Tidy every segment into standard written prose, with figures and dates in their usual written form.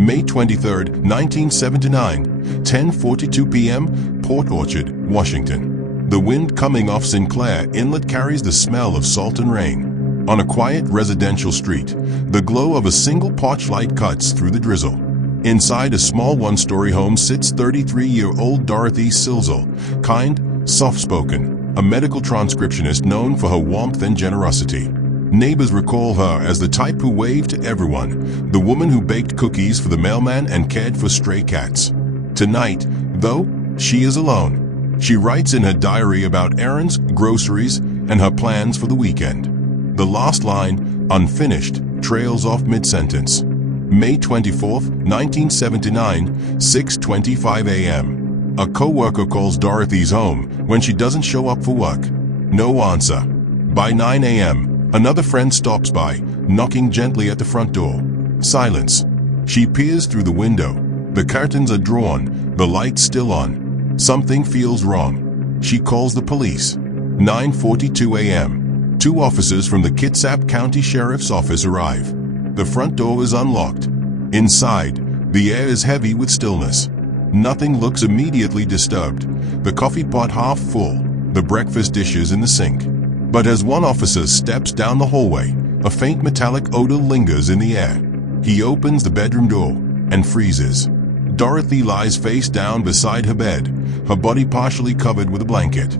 May 23, 1979, 10:42 p.m., Port Orchard, Washington. The wind coming off Sinclair Inlet carries the smell of salt and rain. On a quiet residential street, the glow of a single porch light cuts through the drizzle. Inside a small one-story home sits 33-year-old Dorothy Silzel, kind, soft-spoken, a medical transcriptionist known for her warmth and generosity. Neighbors recall her as the type who waved to everyone, the woman who baked cookies for the mailman and cared for stray cats. Tonight, though, she is alone. She writes in her diary about errands, groceries, and her plans for the weekend. The last line, unfinished, trails off mid-sentence. May 24, 1979, 6:25 a.m. A co-worker calls Dorothy's home when she doesn't show up for work. No answer. By 9 a.m., another friend stops by, knocking gently at the front door. Silence. She peers through the window. The curtains are drawn, the light's still on. Something feels wrong. She calls the police. 9:42 a.m. Two officers from the Kitsap County Sheriff's Office arrive. The front door is unlocked. Inside, the air is heavy with stillness. Nothing looks immediately disturbed. The coffee pot half full, the breakfast dishes in the sink. But as one officer steps down the hallway, a faint metallic odor lingers in the air. He opens the bedroom door and freezes. Dorothy lies face down beside her bed, her body partially covered with a blanket.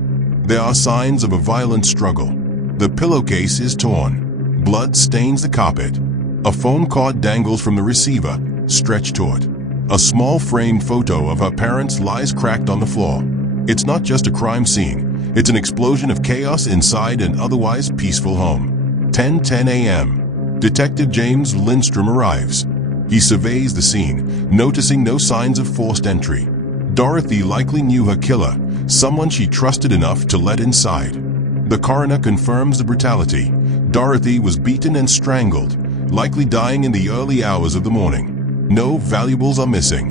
There are signs of a violent struggle. The pillowcase is torn. Blood stains the carpet. A phone cord dangles from the receiver, stretched taut. A small framed photo of her parents lies cracked on the floor. It's not just a crime scene. It's an explosion of chaos inside an otherwise peaceful home. 10:10 a.m. Detective James Lindstrom arrives. He surveys the scene, noticing no signs of forced entry. Dorothy likely knew her killer, someone she trusted enough to let inside. The coroner confirms the brutality. Dorothy was beaten and strangled, likely dying in the early hours of the morning. No valuables are missing.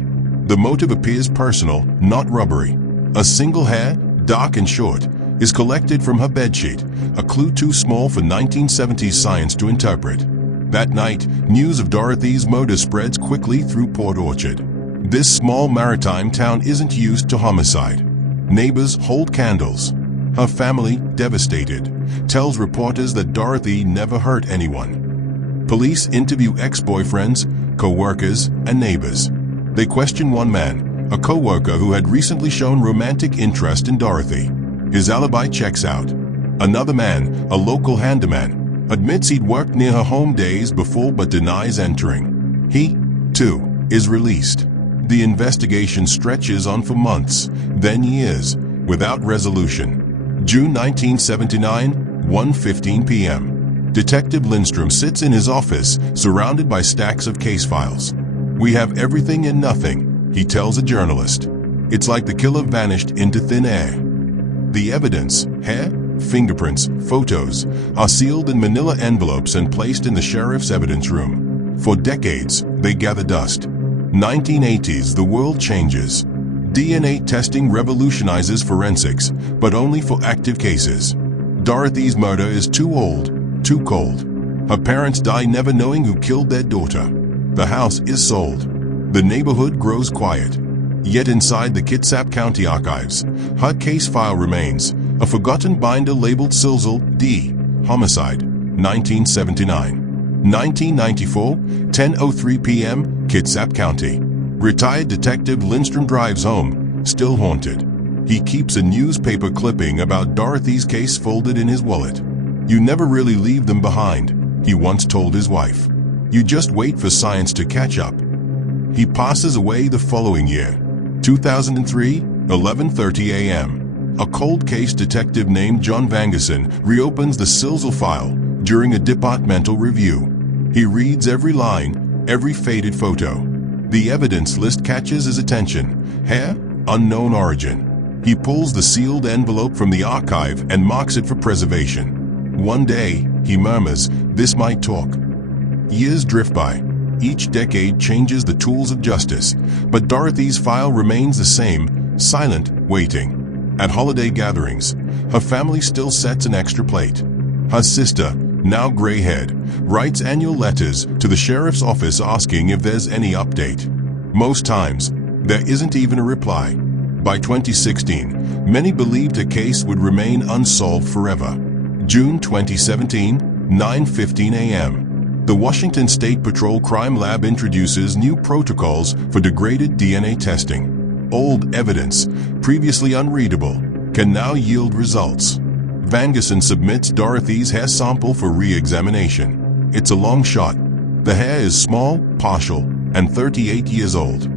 The motive appears personal, not robbery. A single hair, dark and short, is collected from her bedsheet, a clue too small for 1970s science to interpret. That night, news of Dorothy's murder spreads quickly through Port Orchard. This small maritime town isn't used to homicide. Neighbors hold candles. Her family, devastated, tells reporters that Dorothy never hurt anyone. Police interview ex-boyfriends, co-workers, and neighbors. They question one man, a co-worker who had recently shown romantic interest in Dorothy. His alibi checks out. Another man, a local handyman, admits he'd worked near her home days before but denies entering. He, too, is released. The investigation stretches on for months, then years, without resolution. June 1979, 1:15 p.m. Detective Lindstrom sits in his office, surrounded by stacks of case files. "We have everything and nothing," he tells a journalist. It's like the killer vanished into thin air. The evidence, hair, fingerprints, photos, are sealed in manila envelopes and placed in the sheriff's evidence room. For decades, they gather dust. 1980s, the world changes. DNA testing revolutionizes forensics, but only for active cases. Dorothy's murder is too old, too cold. Her parents die never knowing who killed their daughter. The house is sold. The neighborhood grows quiet. Yet inside the Kitsap County archives, her case file remains, a forgotten binder labeled Silzel D. Homicide, 1979. 1994, 10:03 p.m., Kitsap County. Retired Detective Lindstrom drives home, still haunted. He keeps a newspaper clipping about Dorothy's case folded in his wallet. "You never really leave them behind," he once told his wife. "You just wait for science to catch up." He passes away the following year. 2003, 11:30 a.m. A cold case detective named John Vangerson reopens the Silzel file during a departmental review. He reads every line, every faded photo. The evidence list catches his attention. Hair, unknown origin. He pulls the sealed envelope from the archive and marks it for preservation. One day, he murmurs, "This might talk." Years drift by. Each decade changes the tools of justice, but Dorothy's file remains the same, silent, waiting. At holiday gatherings, her family still sets an extra plate. Her sister, now gray-haired, writes annual letters to the sheriff's office asking if there's any update. Most times, there isn't even a reply. By 2016, many believed her case would remain unsolved forever. June 2017, 9:15 a.m. The Washington State Patrol Crime Lab introduces new protocols for degraded DNA testing. Old evidence, previously unreadable, can now yield results. Vangeson submits Dorothy's hair sample for re-examination. It's a long shot. The hair is small, partial, and 38 years old.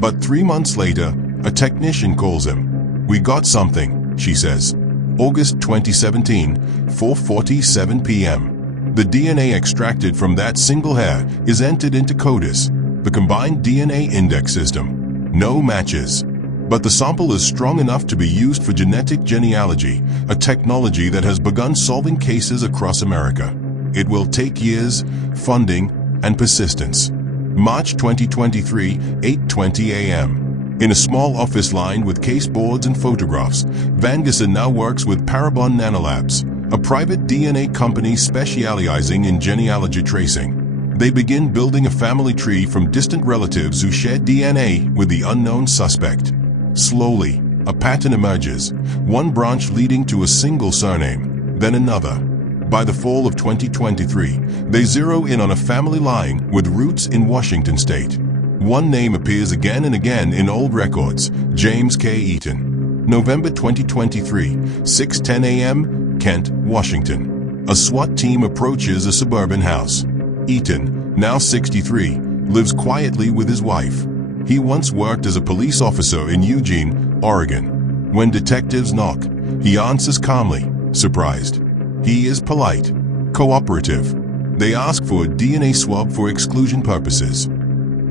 But 3 months later, a technician calls him. "We got something," she says. August 2017, 4:47 p.m. The DNA extracted from that single hair is entered into CODIS, the Combined DNA Index System. No matches. But the sample is strong enough to be used for genetic genealogy, a technology that has begun solving cases across America. It will take years, funding, and persistence. March 2023, 8:20 a.m. In a small office lined with case boards and photographs, Vangeson now works with Parabon Nanolabs, a private DNA company specializing in genealogy tracing. They begin building a family tree from distant relatives who share DNA with the unknown suspect. Slowly, a pattern emerges, one branch leading to a single surname, then another. By the fall of 2023, they zero in on a family line with roots in Washington state. One name appears again and again in old records, James K. Eaton. November 2023, 6:10 a.m., Kent, Washington. A SWAT team approaches a suburban house. Eaton, now 63, lives quietly with his wife. He once worked as a police officer in Eugene, Oregon. When detectives knock, he answers calmly, surprised. He is polite, cooperative. They ask for a DNA swab for exclusion purposes.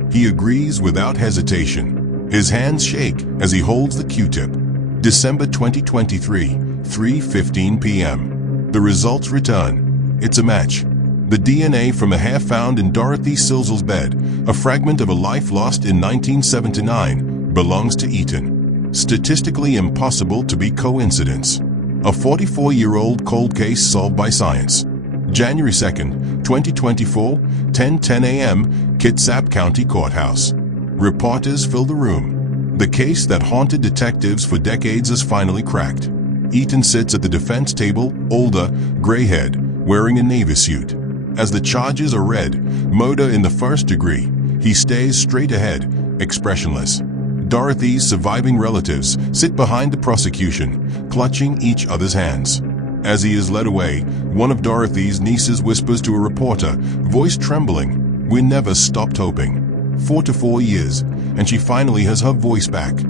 He agrees without hesitation. His hands shake as he holds the Q-tip. December 2023, 3:15 p.m. The results return. It's a match. The DNA from a hair found in Dorothy Silzel's bed, a fragment of a life lost in 1979, belongs to Eaton. Statistically impossible to be coincidence. A 44-year-old cold case solved by science. January 2nd, 2024, 10:10 a.m., Kitsap County Courthouse. Reporters fill the room. The case that haunted detectives for decades is finally cracked. Eaton sits at the defense table, older, gray-haired, wearing a Navy suit. As the charges are read, murder in the first degree, he stays straight ahead, expressionless. Dorothy's surviving relatives sit behind the prosecution, clutching each other's hands. As he is led away, one of Dorothy's nieces whispers to a reporter, voice trembling, "We never stopped hoping." 4 to 4 years, and she finally has her voice back.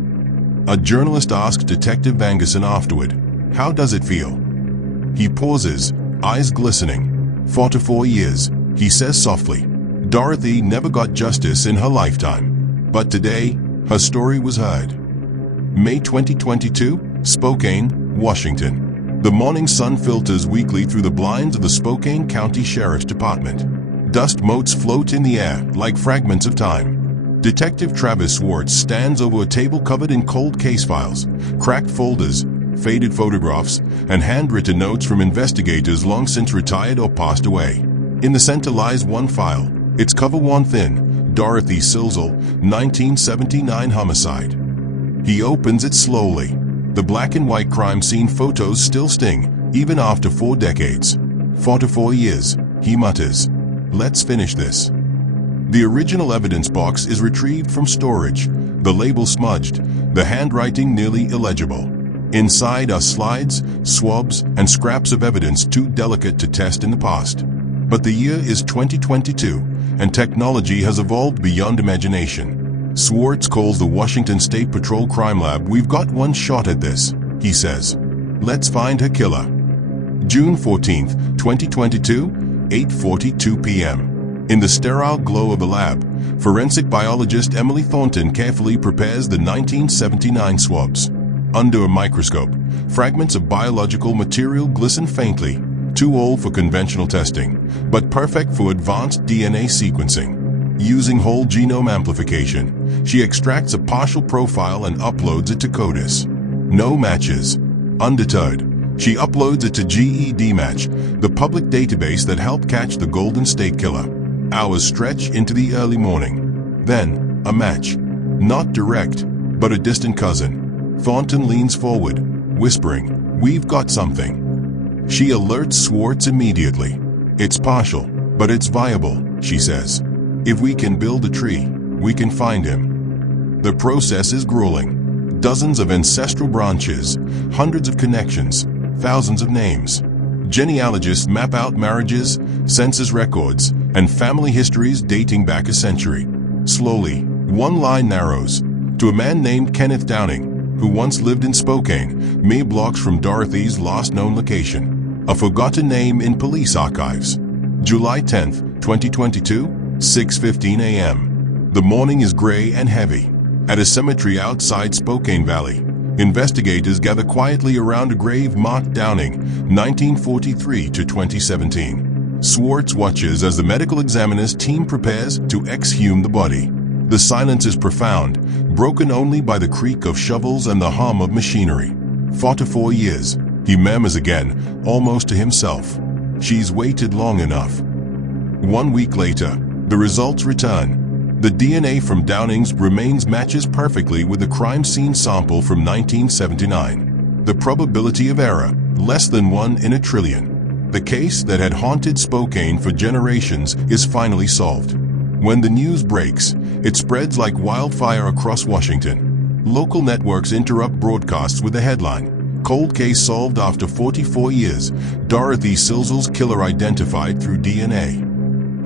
A journalist asks Detective Vangeson afterward, "How does it feel?" He pauses, eyes glistening. 4 to 4 years, he says softly. Dorothy never got justice in her lifetime. But today, her story was heard. May 2022, Spokane, Washington. The morning sun filters weakly through the blinds of the Spokane County Sheriff's Department. Dust motes float in the air like fragments of time. Detective Travis Swartz stands over a table covered in cold case files, cracked folders, faded photographs, and handwritten notes from investigators long since retired or passed away. In the center lies one file, its cover worn thin, Dorothy Silzel, 1979 homicide. He opens it slowly. The black and white crime scene photos still sting, even after 4 decades. 4 to 4 years, he mutters. Let's finish this. The original evidence box is retrieved from storage, the label smudged, the handwriting nearly illegible. Inside are slides, swabs, and scraps of evidence too delicate to test in the past. But the year is 2022, and technology has evolved beyond imagination. Swartz calls the Washington State Patrol Crime Lab. "We've got one shot at this," he says. "Let's find her killer." June 14th, 2022, 8:42 p.m. In the sterile glow of the lab, forensic biologist Emily Thornton carefully prepares the 1979 swabs. Under a microscope, fragments of biological material glisten faintly, too old for conventional testing, but perfect for advanced DNA sequencing. Using whole genome amplification, she extracts a partial profile and uploads it to CODIS. No matches. Undeterred, She uploads it to GED Match, the public database that helped catch the Golden State Killer. Hours stretch into the early morning. Then, a match. Not direct, but a distant cousin. Thornton leans forward, whispering, "We've got something." She alerts Swartz immediately. "It's partial, but it's viable," she says. "If we can build a tree, we can find him." The process is grueling. Dozens of ancestral branches, hundreds of connections, thousands of names. Genealogists map out marriages, census records, and family histories dating back a century. Slowly, one line narrows to a man named Kenneth Downing, who once lived in Spokane, mere blocks from Dorothy's last known location. A forgotten name in police archives. July 10th, 2022, 6:15 a.m. The morning is gray and heavy. At a cemetery outside Spokane Valley, investigators gather quietly around a grave marked Downing, 1943 to 2017. Swartz watches as the medical examiner's team prepares to exhume the body. The silence is profound, broken only by the creak of shovels and the hum of machinery. 44 years, he murmurs again, almost to himself. She's waited long enough. 1 week later, the results return. The DNA from Downing's remains matches perfectly with the crime scene sample from 1979. The probability of error, less than 1 in a trillion. The case that had haunted Spokane for generations is finally solved. When the news breaks, it spreads like wildfire across Washington. Local networks interrupt broadcasts with the headline, "Cold case solved after 44 years, Dorothy Silzel's killer identified through DNA."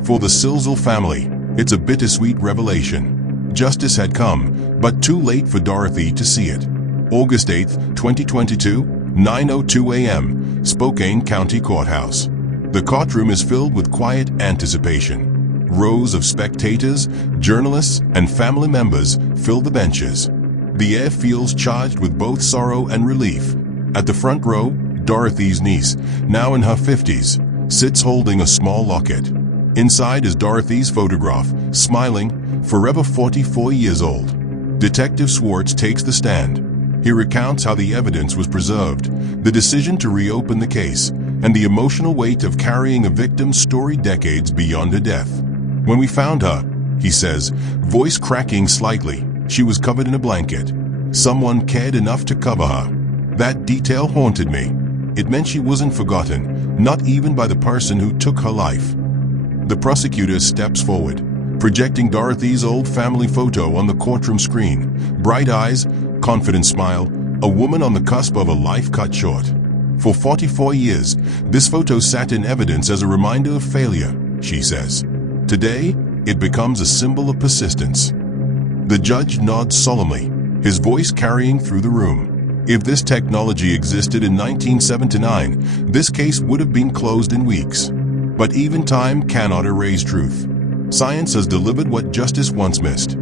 For the Silzel family, it's a bittersweet revelation. Justice had come, but too late for Dorothy to see it. August 8, 2022, 9:02 a.m., Spokane County Courthouse. The courtroom is filled with quiet anticipation. Rows of spectators, journalists, and family members fill the benches. The air feels charged with both sorrow and relief. At the front row, Dorothy's niece, now in her 50s, sits holding a small locket. Inside is Dorothy's photograph, smiling, forever 44 years old. Detective Swartz takes the stand. He recounts how the evidence was preserved, the decision to reopen the case, and the emotional weight of carrying a victim's story decades beyond her death. "When we found her," he says, voice cracking slightly, "she was covered in a blanket. Someone cared enough to cover her. That detail haunted me. It meant she wasn't forgotten, not even by the person who took her life." The prosecutor steps forward, projecting Dorothy's old family photo on the courtroom screen. Bright eyes, confident smile, a woman on the cusp of a life cut short. "For 44 years, this photo sat in evidence as a reminder of failure," she says. "Today, it becomes a symbol of persistence." The judge nods solemnly, his voice carrying through the room. If this technology existed in 1979, this case would have been closed in weeks. But even time cannot erase truth. Science has delivered what justice once missed.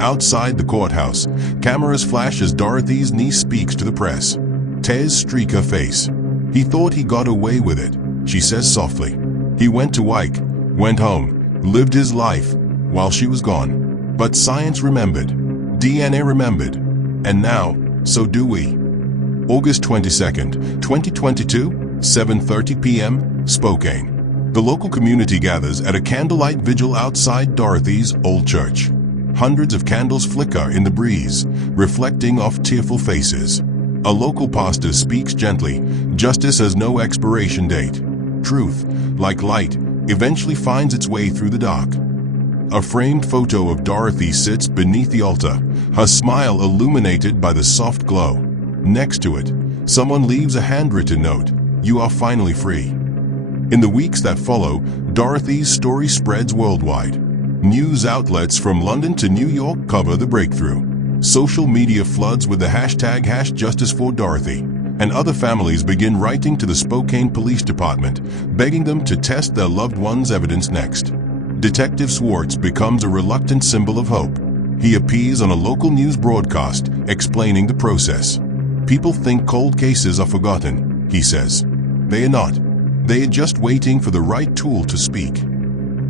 Outside the courthouse, cameras flash as Dorothy's niece speaks to the press. Tears streak her face. "He thought he got away with it," she says softly. "He went to Ike, went home, lived his life, while she was gone. But science remembered. DNA remembered. And now, so do we." August 22nd, 2022, 7:30 p.m., Spokane. The local community gathers at a candlelight vigil outside Dorothy's old church. Hundreds of candles flicker in the breeze, reflecting off tearful faces. A local pastor speaks gently, "Justice has no expiration date. Truth, like light, eventually finds its way through the dark." A framed photo of Dorothy sits beneath the altar, her smile illuminated by the soft glow. Next to it, someone leaves a handwritten note, "You are finally free." In the weeks that follow, Dorothy's story spreads worldwide. News outlets from London to New York cover the breakthrough. Social media floods with the hashtag #JusticeForDorothy, and other families begin writing to the Spokane Police Department, begging them to test their loved one's evidence next. Detective Swartz becomes a reluctant symbol of hope. He appears on a local news broadcast, explaining the process. "People think cold cases are forgotten," he says. "They are not. They are just waiting for the right tool to speak."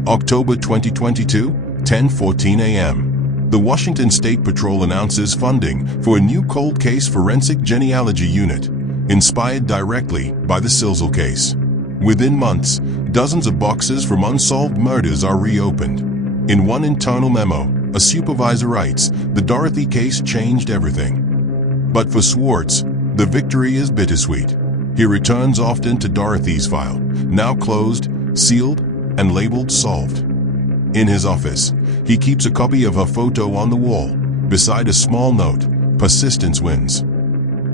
October 2022, 10:14 a.m. The Washington State Patrol announces funding for a new cold case forensic genealogy unit. inspired directly by the Silsel case. Within months, dozens of boxes from unsolved murders are reopened. In one internal memo, a supervisor writes, "The Dorothy case changed everything." But for Swartz, the victory is bittersweet. He returns often to Dorothy's file, now closed, sealed, and labeled solved. In his office, he keeps a copy of her photo on the wall, beside a small note, "Persistence wins."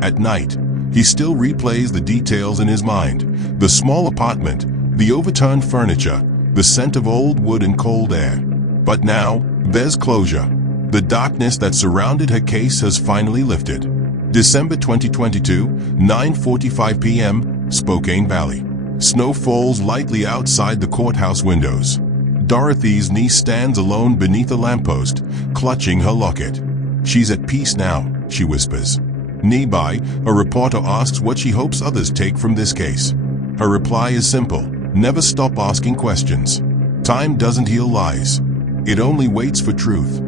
At night, he still replays the details in his mind: the small apartment, the overturned furniture, the scent of old wood and cold air. But now, there's closure. The darkness that surrounded her case has finally lifted. December 2022, 9:45 p.m., Spokane Valley. Snow falls lightly outside the courthouse windows. Dorothy's niece stands alone beneath a lamppost, clutching her locket. "She's at peace now," she whispers. Nearby, a reporter asks what she hopes others take from this case. Her reply is simple: never stop asking questions. Time doesn't heal lies. It only waits for truth.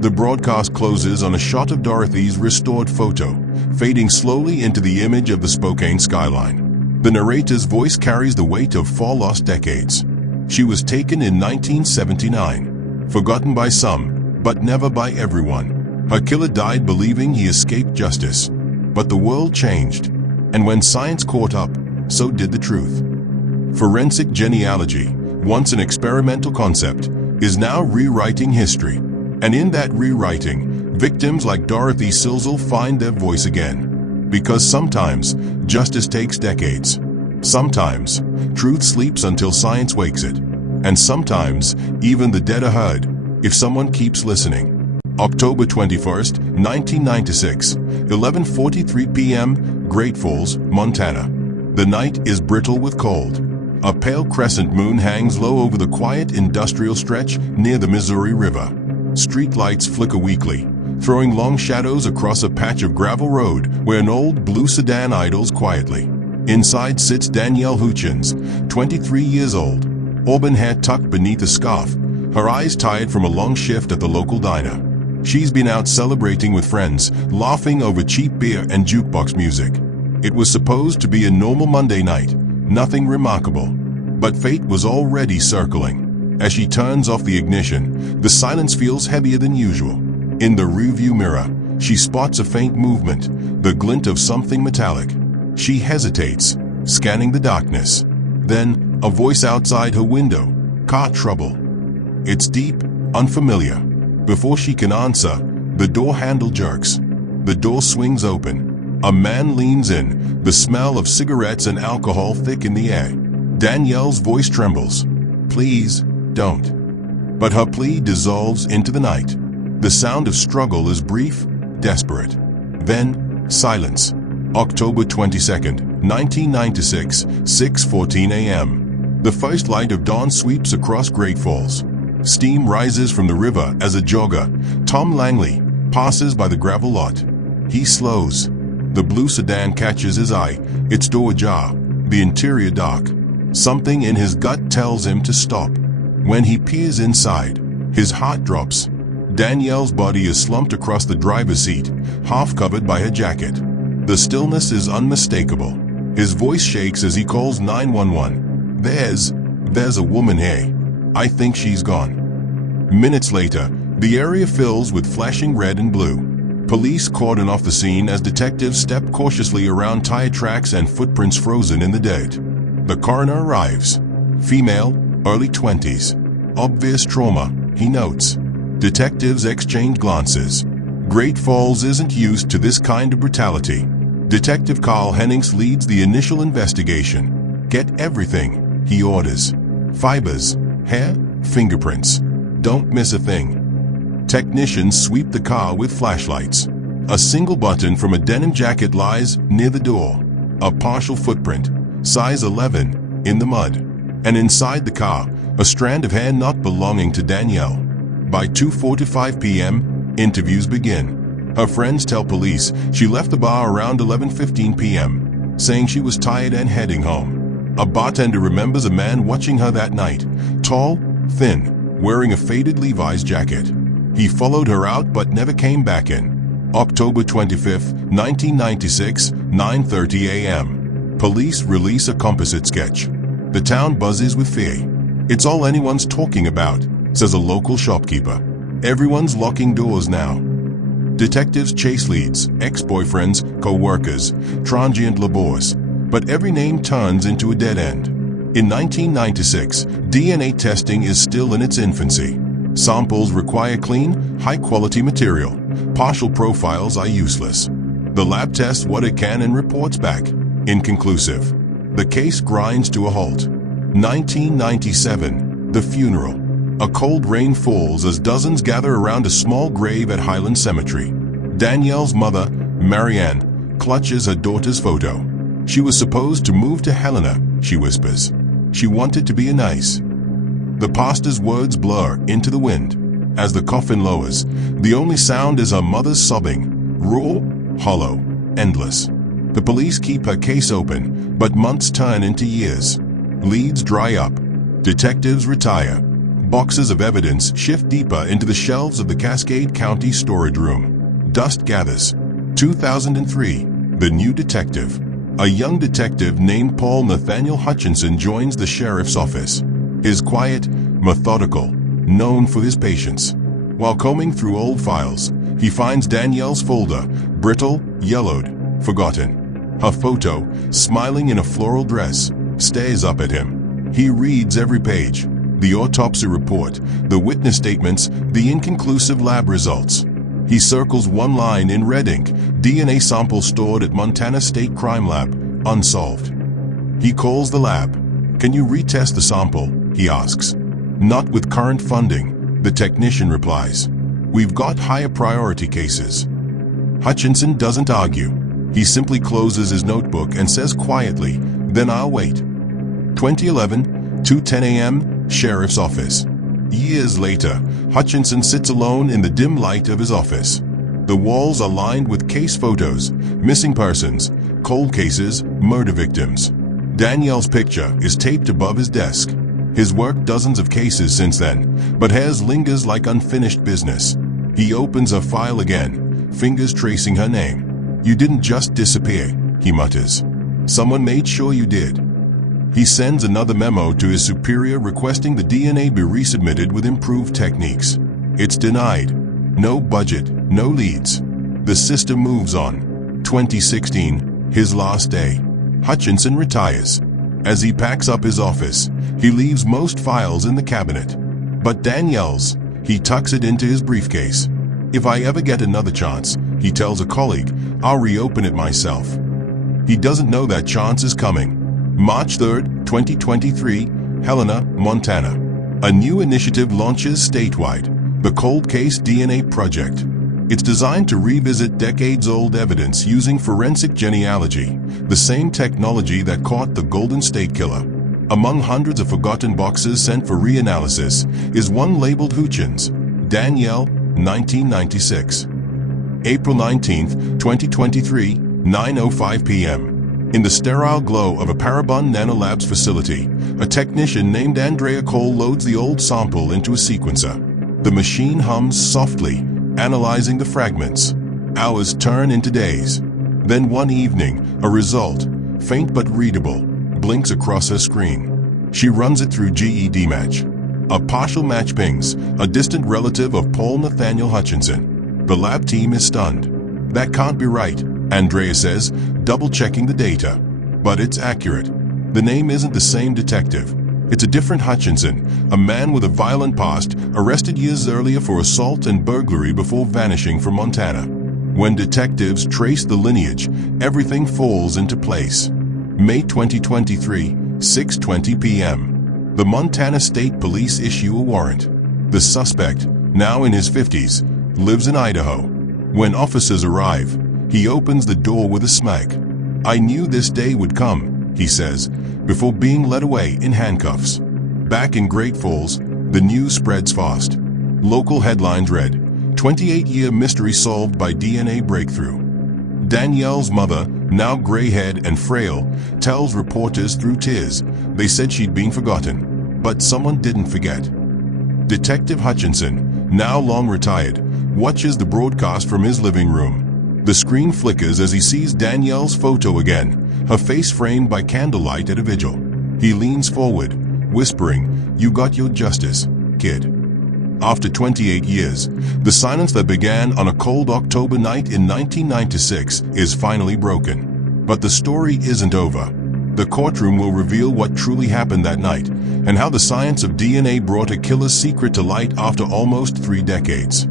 The broadcast closes on a shot of Dorothy's restored photo, fading slowly into the image of the Spokane skyline. The narrator's voice carries the weight of 4 lost decades. She was taken in 1979, forgotten by some, but never by everyone. Her killer died believing he escaped justice. But the world changed, and when science caught up, so did the truth. Forensic genealogy, once an experimental concept, is now rewriting history. And in that rewriting, victims like Dorothy Silsel find their voice again. Because sometimes, justice takes decades. Sometimes, truth sleeps until science wakes it. And sometimes, even the dead are heard, if someone keeps listening. October 21st, 1996, 11:43 p.m., Great Falls, Montana. The night is brittle with cold. A pale crescent moon hangs low over the quiet industrial stretch near the Missouri River. Street lights flicker weakly, throwing long shadows across a patch of gravel road where an old blue sedan idles quietly. Inside sits Danielle Hutchins, 23 years old, auburn hair tucked beneath a scarf, her eyes tired from a long shift at the local diner. She's been out celebrating with friends, laughing over cheap beer and jukebox music. It was supposed to be a normal Monday night, nothing remarkable. But fate was already circling. As she turns off the ignition, the silence feels heavier than usual. In the rearview mirror, she spots a faint movement, the glint of something metallic. She hesitates, scanning the darkness. Then, a voice outside her window: "Car trouble." It's deep, unfamiliar. Before she can answer, the door handle jerks. The door swings open. A man leans in, the smell of cigarettes and alcohol thick in the air. Danielle's voice trembles. "Please, don't." But her plea dissolves into the night. The sound of struggle is brief, desperate. Then, silence. October 22nd, 1996, 6:14 a.m. The first light of dawn sweeps across Great Falls. Steam rises from the river as a jogger, Tom Langley, passes by the gravel lot. He slows. The blue sedan catches his eye, its door ajar, the interior dark. Something in his gut tells him to stop. When he peers inside, his heart drops. Danielle's body is slumped across the driver's seat, half covered by her jacket. The stillness is unmistakable. His voice shakes as he calls 911. There's a woman here. I think she's gone." Minutes later, the area fills with flashing red and blue. Police cordon off the scene as detectives step cautiously around tire tracks and footprints frozen in the dirt. The coroner arrives. Female, early 20s. Obvious trauma, he notes. Detectives exchange glances. Great Falls isn't used to this kind of brutality. Detective Carl Hennings leads the initial investigation. "Get everything," he orders. "Fibers, hair, fingerprints. Don't miss a thing." Technicians sweep the car with flashlights. A single button from a denim jacket lies near the door. A partial footprint, size 11, in the mud. And inside the car, a strand of hair not belonging to Danielle. By 2:45 p.m., interviews begin. Her friends tell police she left the bar around 11:15 p.m., saying she was tired and heading home. A bartender remembers a man watching her that night, tall, thin, wearing a faded Levi's jacket. He followed her out but never came back in. October 25, 1996, 9:30 a.m. Police release a composite sketch. The town buzzes with fear. It's all anyone's talking about, says a local shopkeeper. Everyone's locking doors now. Detectives chase leads, ex-boyfriends, co-workers, transient laborers, but every name turns into a dead end. In 1996, DNA testing is still in its infancy. Samples require clean, high-quality material. Partial profiles are useless. The lab tests what it can and reports back. Inconclusive. The case grinds to a halt. 1997, the funeral. A cold rain falls as dozens gather around a small grave at Highland Cemetery. Danielle's mother, Marianne, clutches her daughter's photo. She was supposed to move to Helena, she whispers. She wanted to be a nice. The pastor's words blur into the wind. As the coffin lowers, the only sound is her mother's sobbing, raw, hollow, endless. The police keep her case open, but months turn into years. Leads dry up. Detectives retire. Boxes of evidence shift deeper into the shelves of the Cascade County storage room. Dust gathers. 2003, the new detective. A young detective named Paul Nathaniel Hutchinson joins the sheriff's office. He's quiet, methodical, known for his patience. While combing through old files, he finds Danielle's folder, brittle, yellowed, forgotten. Her photo, smiling in a floral dress, stares up at him. He reads every page. The autopsy report, the witness statements, the inconclusive lab results. He circles one line in red ink, DNA sample stored at Montana State Crime Lab, unsolved. He calls the lab. Can you retest the sample? He asks. Not with current funding, the technician replies. We've got higher priority cases. Hutchinson doesn't argue. He simply closes his notebook and says quietly, then I'll wait. 2011, 2:10 a.m., Sheriff's Office. Years later, Hutchinson sits alone in the dim light of his office. The walls are lined with case photos, missing persons, cold cases, murder victims. Danielle's picture is taped above his desk. He's worked dozens of cases since then, but hers lingers like unfinished business. He opens a file again, fingers tracing her name. You didn't just disappear, he mutters. Someone made sure you did. He sends another memo to his superior requesting the DNA be resubmitted with improved techniques. It's denied. No budget, no leads. The system moves on. 2016, his last day. Hutchinson retires. As he packs up his office, he leaves most files in the cabinet. But Danielle's, he tucks it into his briefcase. If I ever get another chance, he tells a colleague, I'll reopen it myself. He doesn't know that chance is coming. March 3, 2023, Helena, Montana. A new initiative launches statewide, the Cold Case DNA Project. It's designed to revisit decades-old evidence using forensic genealogy, the same technology that caught the Golden State Killer. Among hundreds of forgotten boxes sent for reanalysis is one labeled Hutchins, Danielle, 1996. April 19, 2023, 9:05 p.m. In the sterile glow of a Parabon Nanolabs facility, a technician named Andrea Cole loads the old sample into a sequencer. The machine hums softly, analyzing the fragments. Hours turn into days. Then one evening, a result, faint but readable, blinks across her screen. She runs it through GED Match. A partial match pings, a distant relative of Paul Nathaniel Hutchinson. The lab team is stunned. That can't be right, Andrea says, double-checking the data. But it's accurate. The name isn't the same detective. It's a different Hutchinson, a man with a violent past, arrested years earlier for assault and burglary before vanishing from Montana. When detectives trace the lineage, everything falls into place. May 2023, 6:20 p.m. The Montana State Police issue a warrant. The suspect, now in his 50s, lives in Idaho. When officers arrive, he opens the door with a smirk. I knew this day would come, he says, before being led away in handcuffs. Back in Great Falls, the news spreads fast. Local headlines read, 28-year mystery solved by DNA breakthrough. Danielle's mother, now gray-haired and frail, tells reporters through tears they said she'd been forgotten, but someone didn't forget. Detective Hutchinson, now long retired, watches the broadcast from his living room. The screen flickers as he sees Danielle's photo again, her face framed by candlelight at a vigil. He leans forward, whispering, "You got your justice, kid." After 28 years, the silence that began on a cold October night in 1996 is finally broken. But the story isn't over. The courtroom will reveal what truly happened that night, and how the science of DNA brought a killer's secret to light after almost 3 decades.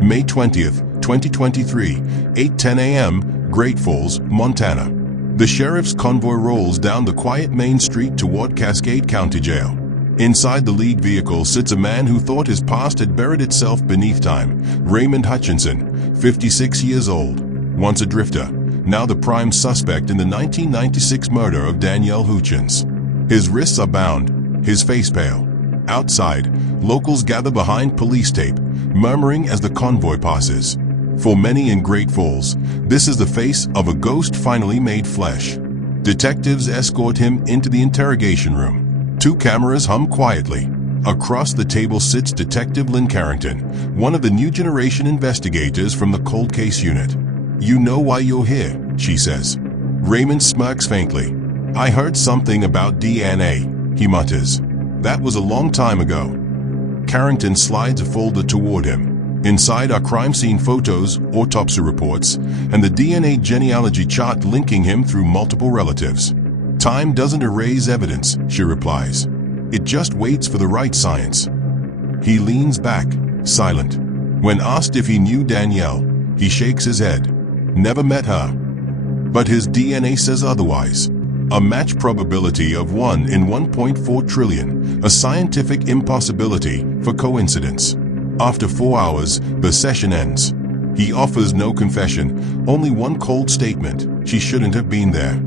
May 20th, 2023, 8:10 a.m., Great Falls, Montana. The sheriff's convoy rolls down the quiet main street toward Cascade County Jail. Inside the lead vehicle sits a man who thought his past had buried itself beneath time, Raymond Hutchinson, 56 years old, once a drifter, now the prime suspect in the 1996 murder of Danielle Hutchins. His wrists are bound, his face pale. Outside, locals gather behind police tape, murmuring as the convoy passes. For many in Great Falls, this is the face of a ghost finally made flesh. Detectives escort him into the interrogation room. 2 cameras hum quietly. Across the table sits Detective Lynn Carrington, one of the new generation investigators from the cold case unit. "You know why you're here," she says. Raymond smirks faintly. "I heard something about DNA," he mutters. "That was a long time ago." Carrington slides a folder toward him. Inside are crime scene photos, autopsy reports, and the DNA genealogy chart linking him through multiple relatives. "Time doesn't erase evidence," she replies. "It just waits for the right science." He leans back, silent. When asked if he knew Danielle, he shakes his head. Never met her. But his DNA says otherwise. A match probability of 1 in 1.4 trillion, a scientific impossibility for coincidence. After 4 hours, the session ends. He offers no confession, only one cold statement: she shouldn't have been there.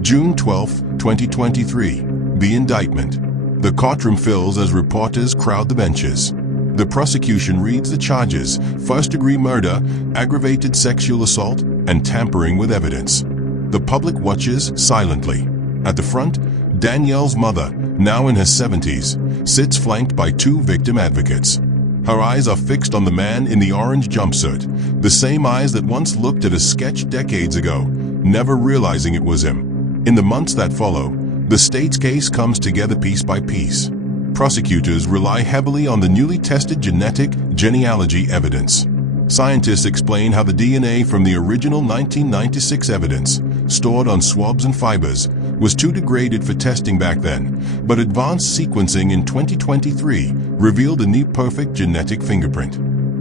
June 12, 2023, the indictment. The courtroom fills as reporters crowd the benches. The prosecution reads the charges: first-degree murder, aggravated sexual assault, and tampering with evidence. The public watches silently. At the front, Danielle's mother, now in her 70s, sits flanked by 2 victim advocates. Her eyes are fixed on the man in the orange jumpsuit, the same eyes that once looked at a sketch decades ago, never realizing it was him. In the months that follow, the state's case comes together piece by piece. Prosecutors rely heavily on the newly tested genetic genealogy evidence. Scientists explain how the DNA from the original 1996 evidence, stored on swabs and fibers, was too degraded for testing back then, but advanced sequencing in 2023 revealed a near-perfect genetic fingerprint.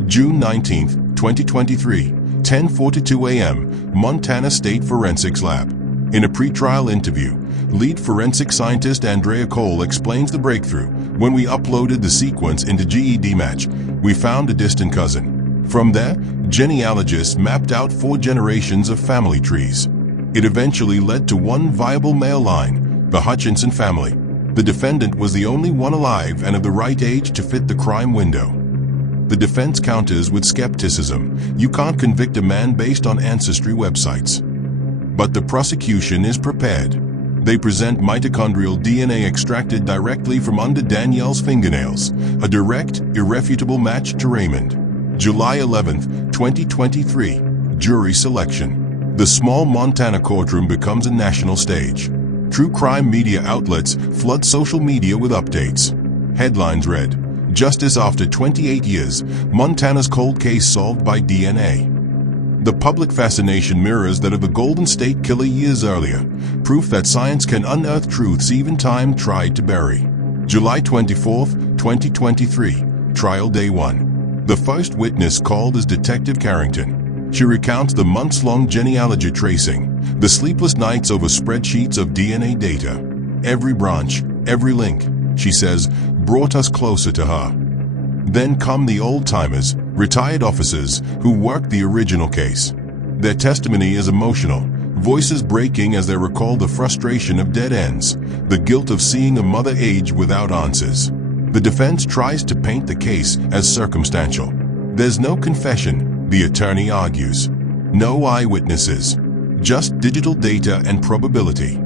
June 19, 2023, 10:42 a.m., Montana State Forensics Lab. In a pretrial interview, lead forensic scientist Andrea Cole explains the breakthrough. "When we uploaded the sequence into GED Match, we found a distant cousin. From there, genealogists mapped out 4 generations of family trees. It eventually led to one viable male line, the Hutchinson family. The defendant was the only one alive and of the right age to fit the crime window." The defense counters with skepticism: "You can't convict a man based on ancestry websites." But the prosecution is prepared. They present mitochondrial DNA extracted directly from under Danielle's fingernails, a direct, irrefutable match to Raymond. July 11, 2023, jury selection. The small Montana courtroom becomes a national stage. True crime media outlets flood social media with updates. Headlines read: "Justice after 28 years, Montana's cold case solved by DNA." The public fascination mirrors that of the Golden State Killer years earlier, proof that science can unearth truths even time tried to bury. July 24, 2023, trial day 1. The first witness called is Detective Carrington. She recounts the months-long genealogy tracing, the sleepless nights over spreadsheets of DNA data. Every branch, every link, she says, brought us closer to her. Then come the old-timers, retired officers who worked the original case. Their testimony is emotional, voices breaking as they recall the frustration of dead ends, the guilt of seeing a mother age without answers. The defense tries to paint the case as circumstantial. There's no confession, the attorney argues. No eyewitnesses. Just digital data and probability.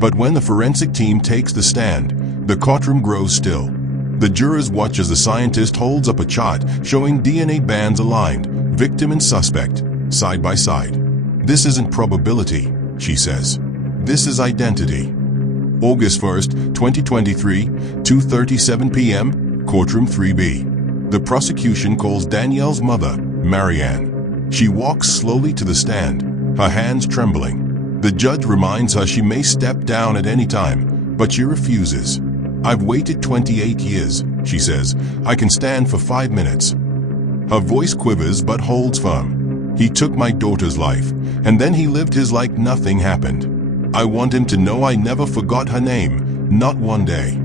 But when the forensic team takes the stand, the courtroom grows still. The jurors watch as the scientist holds up a chart showing DNA bands aligned, victim and suspect, side by side. "This isn't probability," she says. "This is identity." August 1st, 2023, 2:37 p.m., Courtroom 3B. The prosecution calls Danielle's mother, Marianne. She walks slowly to the stand, her hands trembling. The judge reminds her she may step down at any time, but she refuses. "I've waited 28 years, she says. "I can stand for 5 minutes." Her voice quivers but holds firm. "He took my daughter's life, and then he lived his like nothing happened. I want him to know I never forgot her name, not one day."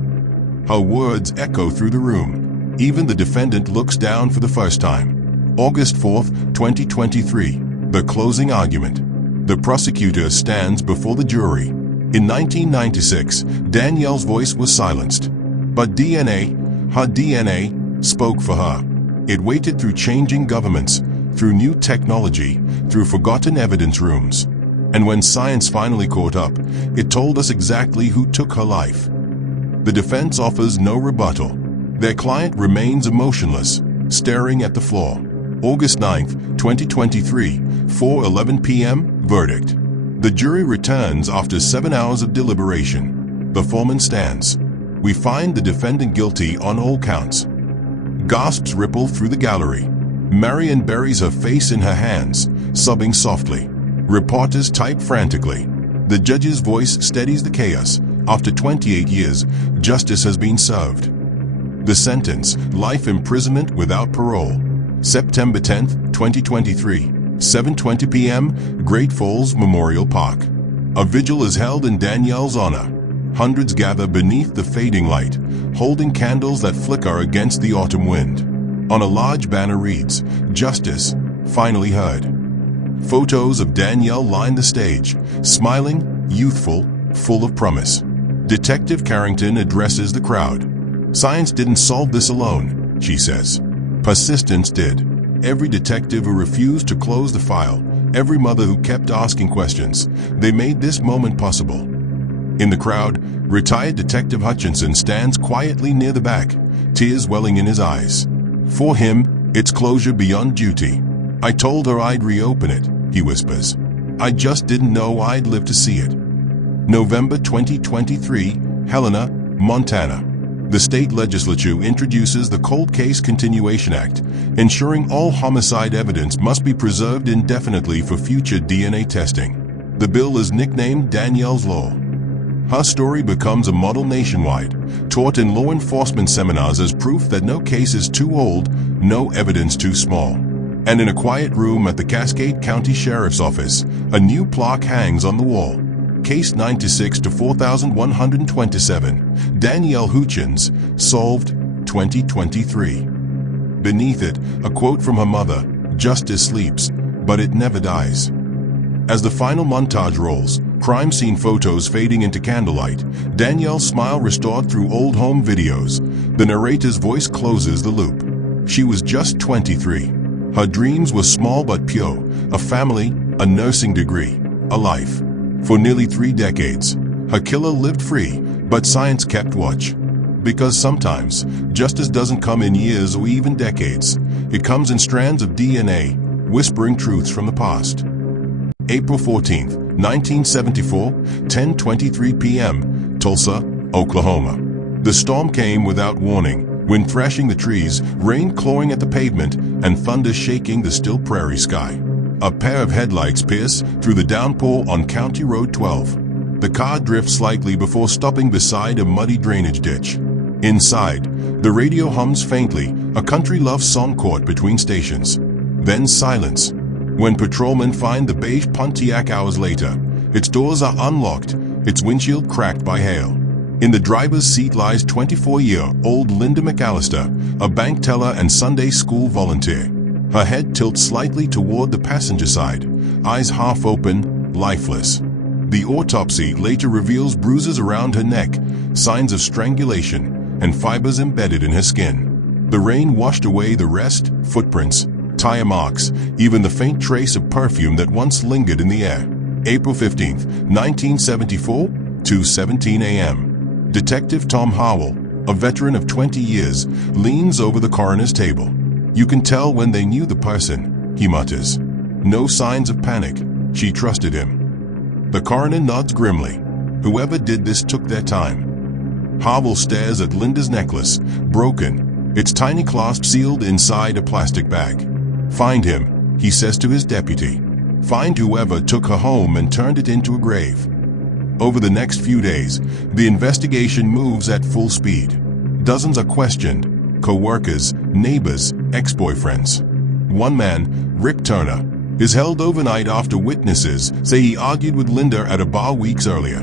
Her words echo through the room. Even the defendant looks down for the first time. August 4th, 2023, the closing argument. The prosecutor stands before the jury. In 1996, Danielle's voice was silenced. But DNA, her DNA, spoke for her. It waited through changing governments, through new technology, through forgotten evidence rooms. And when science finally caught up, it told us exactly who took her life. The defense offers no rebuttal. Their client remains emotionless, staring at the floor. August 9th, 2023, 4:11 p.m., verdict. The jury returns after 7 hours of deliberation. The foreman stands. "We find the defendant guilty on all counts." Gasps ripple through the gallery. Marian buries her face in her hands, sobbing softly. Reporters type frantically. The judge's voice steadies the chaos. After 28 years, justice has been served. The sentence, life imprisonment without parole. September 10th, 2023, 7:20 p.m., Great Falls Memorial Park. A vigil is held in Danielle's honor. Hundreds gather beneath the fading light, holding candles that flicker against the autumn wind. On a large banner reads, "Justice, finally heard." Photos of Danielle line the stage, smiling, youthful, full of promise. Detective Carrington addresses the crowd. "Science didn't solve this alone," she says. "Persistence did. Every detective who refused to close the file, every mother who kept asking questions, they made this moment possible." In the crowd, retired Detective Hutchinson stands quietly near the back, tears welling in his eyes. For him, it's closure beyond duty. "I told her I'd reopen it," he whispers. "I just didn't know I'd live to see it." November 2023, Helena, Montana. The state legislature introduces the Cold Case Continuation Act, ensuring all homicide evidence must be preserved indefinitely for future DNA testing. The bill is nicknamed Danielle's Law. Her story becomes a model nationwide, taught in law enforcement seminars as proof that no case is too old, no evidence too small. And in a quiet room at the Cascade County Sheriff's Office, a new plaque hangs on the wall. Case 96-4127, Danielle Hutchins, solved, 2023. Beneath it, a quote from her mother, "Justice sleeps, but it never dies." As the final montage rolls, crime scene photos fading into candlelight, Danielle's smile restored through old home videos, the narrator's voice closes the loop. She was just 23. Her dreams were small but pure, a family, a nursing degree, a life. For nearly 3 decades, her killer lived free, but science kept watch. Because sometimes, justice doesn't come in years or even decades. It comes in strands of DNA, whispering truths from the past. April 14th, 1974, 10:23 p.m., Tulsa, Oklahoma. The storm came without warning, wind thrashing the trees, rain clawing at the pavement, and thunder shaking the still prairie sky. A pair of headlights pierce through the downpour on County Road 12. The car drifts slightly before stopping beside a muddy drainage ditch. Inside, the radio hums faintly, a country love song caught between stations. Then silence. When patrolmen find the beige Pontiac hours later, its doors are unlocked, its windshield cracked by hail. In the driver's seat lies 24-year-old Linda McAllister, a bank teller and Sunday school volunteer. Her head tilts slightly toward the passenger side, eyes half open, lifeless. The autopsy later reveals bruises around her neck, signs of strangulation, and fibers embedded in her skin. The rain washed away the rest, footprints, tire marks, even the faint trace of perfume that once lingered in the air. April 15th, 1974, 2:17 a.m. Detective Tom Howell, a veteran of 20 years, leans over the coroner's table. "You can tell when they knew the person," he mutters. No signs of panic. She trusted him. The coroner nods grimly. Whoever did this took their time. Havel stares at Linda's necklace, broken, its tiny clasp sealed inside a plastic bag. "Find him," he says to his deputy. "Find whoever took her home and turned it into a grave." Over the next few days, the investigation moves at full speed. Dozens are questioned: co-workers, neighbors, ex-boyfriends. One man, Rick Turner, is held overnight after witnesses say he argued with Linda at a bar weeks earlier.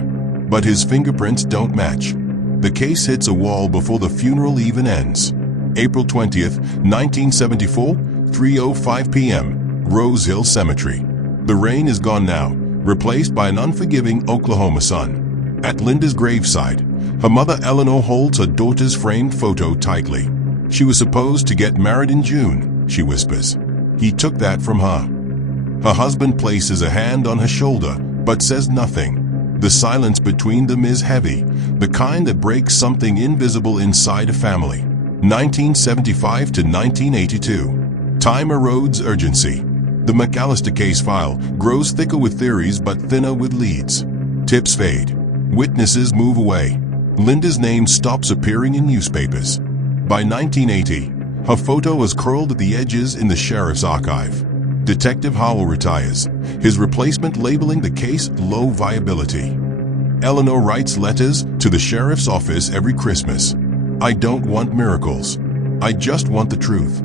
But his fingerprints don't match. The case hits a wall before the funeral even ends. April 20th, 1974, 3:05 p.m., Rose Hill Cemetery. The rain is gone now, replaced by an unforgiving Oklahoma sun. At Linda's graveside, her mother Eleanor holds her daughter's framed photo tightly. "She was supposed to get married in June," she whispers. "He took that from her." Her husband places a hand on her shoulder, but says nothing. The silence between them is heavy, the kind that breaks something invisible inside a family. 1975 to 1982. Time erodes urgency. The McAllister case file grows thicker with theories but thinner with leads. Tips fade. Witnesses move away. Linda's name stops appearing in newspapers. By 1980, her photo is curled at the edges in the sheriff's archive. Detective Howell retires, his replacement labeling the case low viability. Eleanor writes letters to the sheriff's office every Christmas. "I don't want miracles. I just want the truth."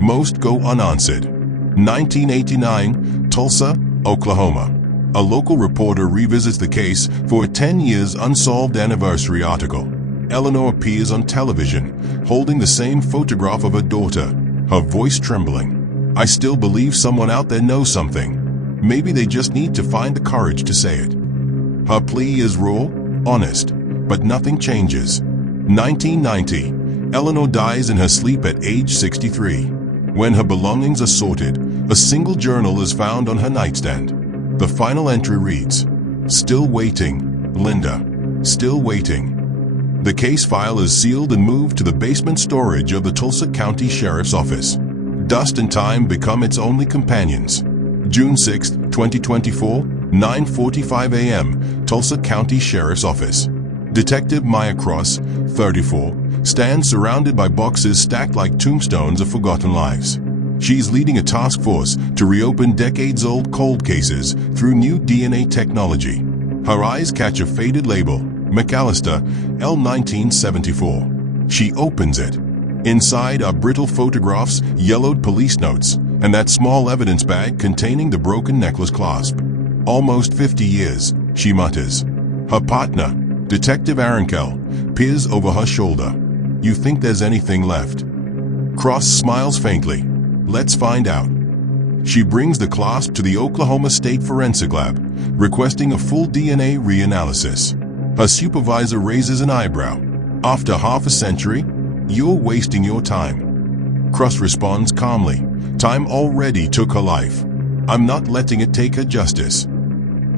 Most go unanswered. 1989, Tulsa, Oklahoma. A local reporter revisits the case for a 10 years unsolved anniversary article. Eleanor appears on television, holding the same photograph of her daughter, her voice trembling. "I still believe someone out there knows something. Maybe they just need to find the courage to say it." Her plea is raw, honest, but nothing changes. 1990, Eleanor dies in her sleep at age 63. When her belongings are sorted, a single journal is found on her nightstand. The final entry reads, "Still waiting, Linda. Still waiting." The case file is sealed and moved to the basement storage of the Tulsa County Sheriff's Office. Dust and time become its only companions. June 6, 2024, 9:45 a.m., Tulsa County Sheriff's Office. Detective Maya Cross, 34, stands surrounded by boxes stacked like tombstones of forgotten lives. She's leading a task force to reopen decades-old cold cases through new DNA technology. Her eyes catch a faded label, McAllister, L 1974. She opens it. Inside are brittle photographs, yellowed police notes, and that small evidence bag containing the broken necklace clasp. "Almost 50 years, she mutters. Her partner, Detective Arenkel, peers over her shoulder. "You think there's anything left?" Cross smiles faintly. "Let's find out." She brings the clasp to the Oklahoma State Forensic Lab, requesting a full DNA reanalysis. Her supervisor raises an eyebrow. "After half a century? You're wasting your time." Cross responds calmly. "Time already took her life. I'm not letting it take her justice."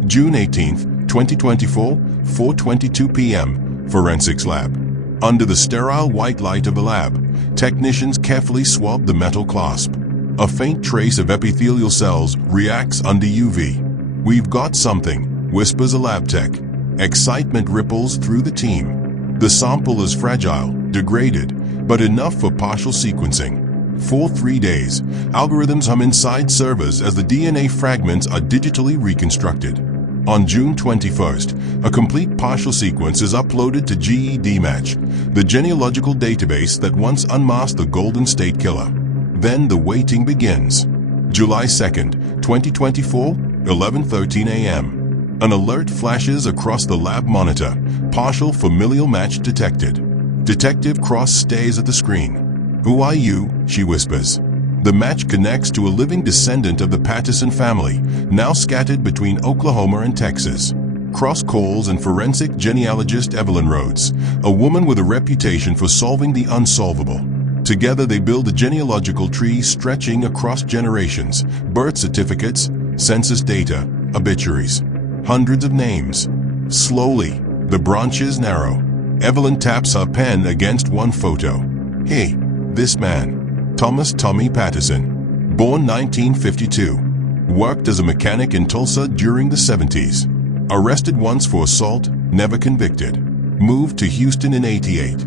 June 18th, 2024, 4:22 p.m., Forensics Lab. Under the sterile white light of the lab, technicians carefully swab the metal clasp. A faint trace of epithelial cells reacts under UV. "We've got something," whispers a lab tech. Excitement ripples through the team. The sample is fragile, degraded, but enough for partial sequencing. For 3 days, algorithms hum inside servers as the DNA fragments are digitally reconstructed. On June 21st, a complete partial sequence is uploaded to GEDmatch, the genealogical database that once unmasked the Golden State Killer. Then the waiting begins. July 2nd, 2024, 11:13 a.m. An alert flashes across the lab monitor. Partial familial match detected. Detective Cross stares at the screen. "Who are you?" she whispers. The match connects to a living descendant of the Patterson family, now scattered between Oklahoma and Texas. Cross calls and forensic genealogist Evelyn Rhodes, a woman with a reputation for solving the unsolvable. Together they build a genealogical tree stretching across generations, birth certificates, census data, obituaries. Hundreds of names. Slowly, the branches narrow. Evelyn taps her pen against one photo. Hey, this man. Thomas Tommy Patterson. Born 1952. Worked as a mechanic in Tulsa during the 70s. Arrested once for assault, never convicted. Moved to Houston in '88.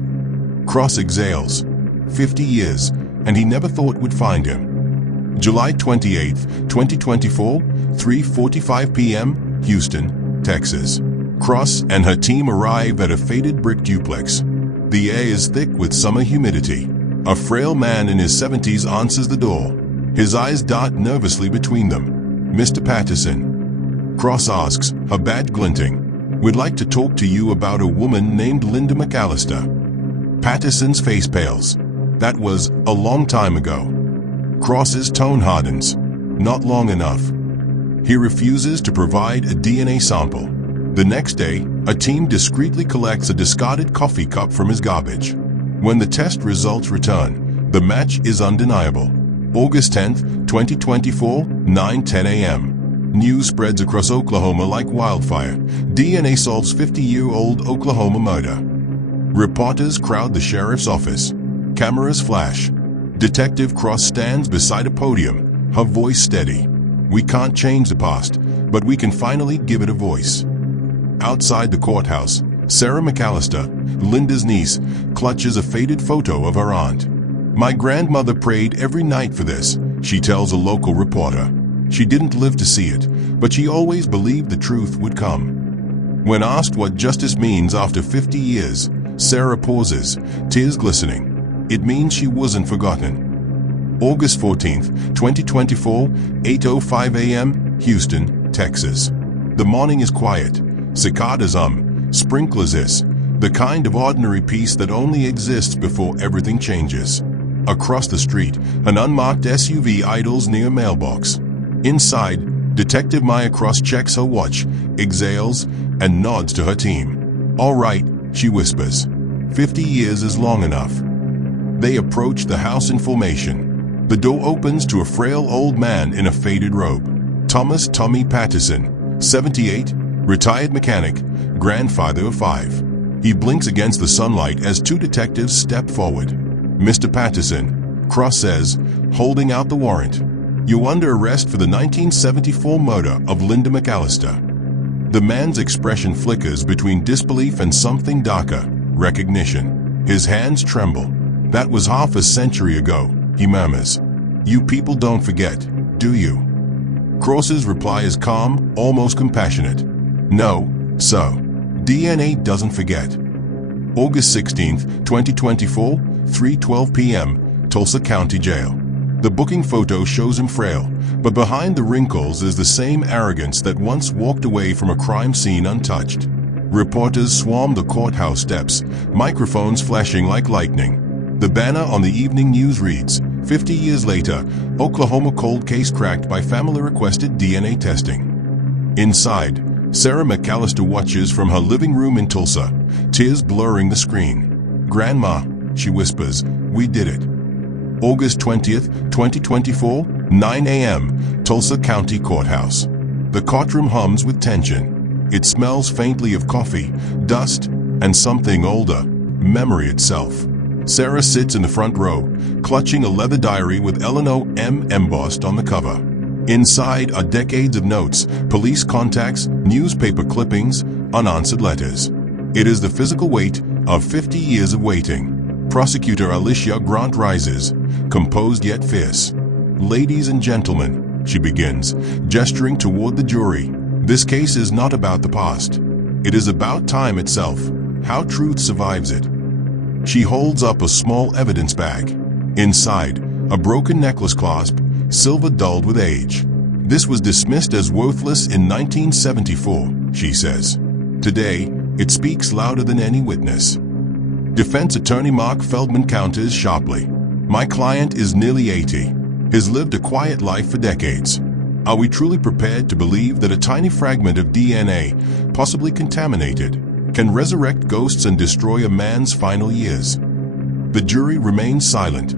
Cross exhales. 50 years, and he never thought would find him. July 28, 2024, 3:45 p.m., Houston, Texas. Cross and her team arrive at a faded brick duplex. The air is thick with summer humidity. A frail man in his 70s answers the door. His eyes dart nervously between them. Mr. Patterson. Cross asks, her badge glinting. We'd like to talk to you about a woman named Linda McAllister. Patterson's face pales. That was a long time ago. Cross's tone hardens. Not long enough. He refuses to provide a DNA sample. The next day, a team discreetly collects a discarded coffee cup from his garbage. When the test results return, the match is undeniable. August 10, 2024, 9:10 a.m. News spreads across Oklahoma like wildfire. DNA solves 50-year-old Oklahoma murder. Reporters crowd the sheriff's office. Cameras flash. Detective Cross stands beside a podium, her voice steady. We can't change the past, but we can finally give it a voice. Outside the courthouse, Sarah McAllister, Linda's niece, clutches a faded photo of her aunt. My grandmother prayed every night for this, she tells a local reporter. She didn't live to see it, but she always believed the truth would come. When asked what justice means after 50 years, Sarah pauses, tears glistening. It means she wasn't forgotten. August 14th, 2024, 8:05 a.m., Houston, Texas. The morning is quiet. Cicadas sprinklers hiss, the kind of ordinary peace that only exists before everything changes. Across the street, an unmarked SUV idles near a mailbox. Inside, Detective Maya Cross checks her watch, exhales, and nods to her team. All right, she whispers. 50 years is long enough. They approach the house in formation. The door opens to a frail old man in a faded robe. Thomas Tommy Patterson, 78, retired mechanic, grandfather of 5. He blinks against the sunlight as two detectives step forward. Mr. Patterson, Cross says, holding out the warrant. You're under arrest for the 1974 murder of Linda McAllister. The man's expression flickers between disbelief and something darker, recognition. His hands tremble. That was half a century ago, he murmurs. You people don't forget, do you? Cross's reply is calm, almost compassionate. No, sir. DNA doesn't forget. August 16th, 2024, 3:12 p.m., Tulsa County Jail. The booking photo shows him frail, but behind the wrinkles is the same arrogance that once walked away from a crime scene untouched. Reporters swarm the courthouse steps, microphones flashing like lightning. The banner on the evening news reads, 50 years later, Oklahoma cold case cracked by family-requested DNA testing. Inside, Sarah McAllister watches from her living room in Tulsa, tears blurring the screen. Grandma, she whispers, we did it. August 20th, 2024, 9 a.m., Tulsa County Courthouse. The courtroom hums with tension. It smells faintly of coffee, dust, and something older, memory itself. Sarah sits in the front row, clutching a leather diary with L&O-M embossed on the cover. Inside are decades of notes, police contacts, newspaper clippings, unanswered letters. It is the physical weight of 50 years of waiting. Prosecutor Alicia Grant rises, composed yet fierce. Ladies and gentlemen, she begins, gesturing toward the jury. This case is not about the past. It is about time itself, how truth survives it. She holds up a small evidence bag. Inside, a broken necklace clasp, silver dulled with age. This was dismissed as worthless in 1974, she says. Today, it speaks louder than any witness. Defense attorney Mark Feldman counters sharply. My client is nearly 80. He's lived a quiet life for decades. Are we truly prepared to believe that a tiny fragment of DNA, possibly contaminated, can resurrect ghosts and destroy a man's final years? The jury remains silent.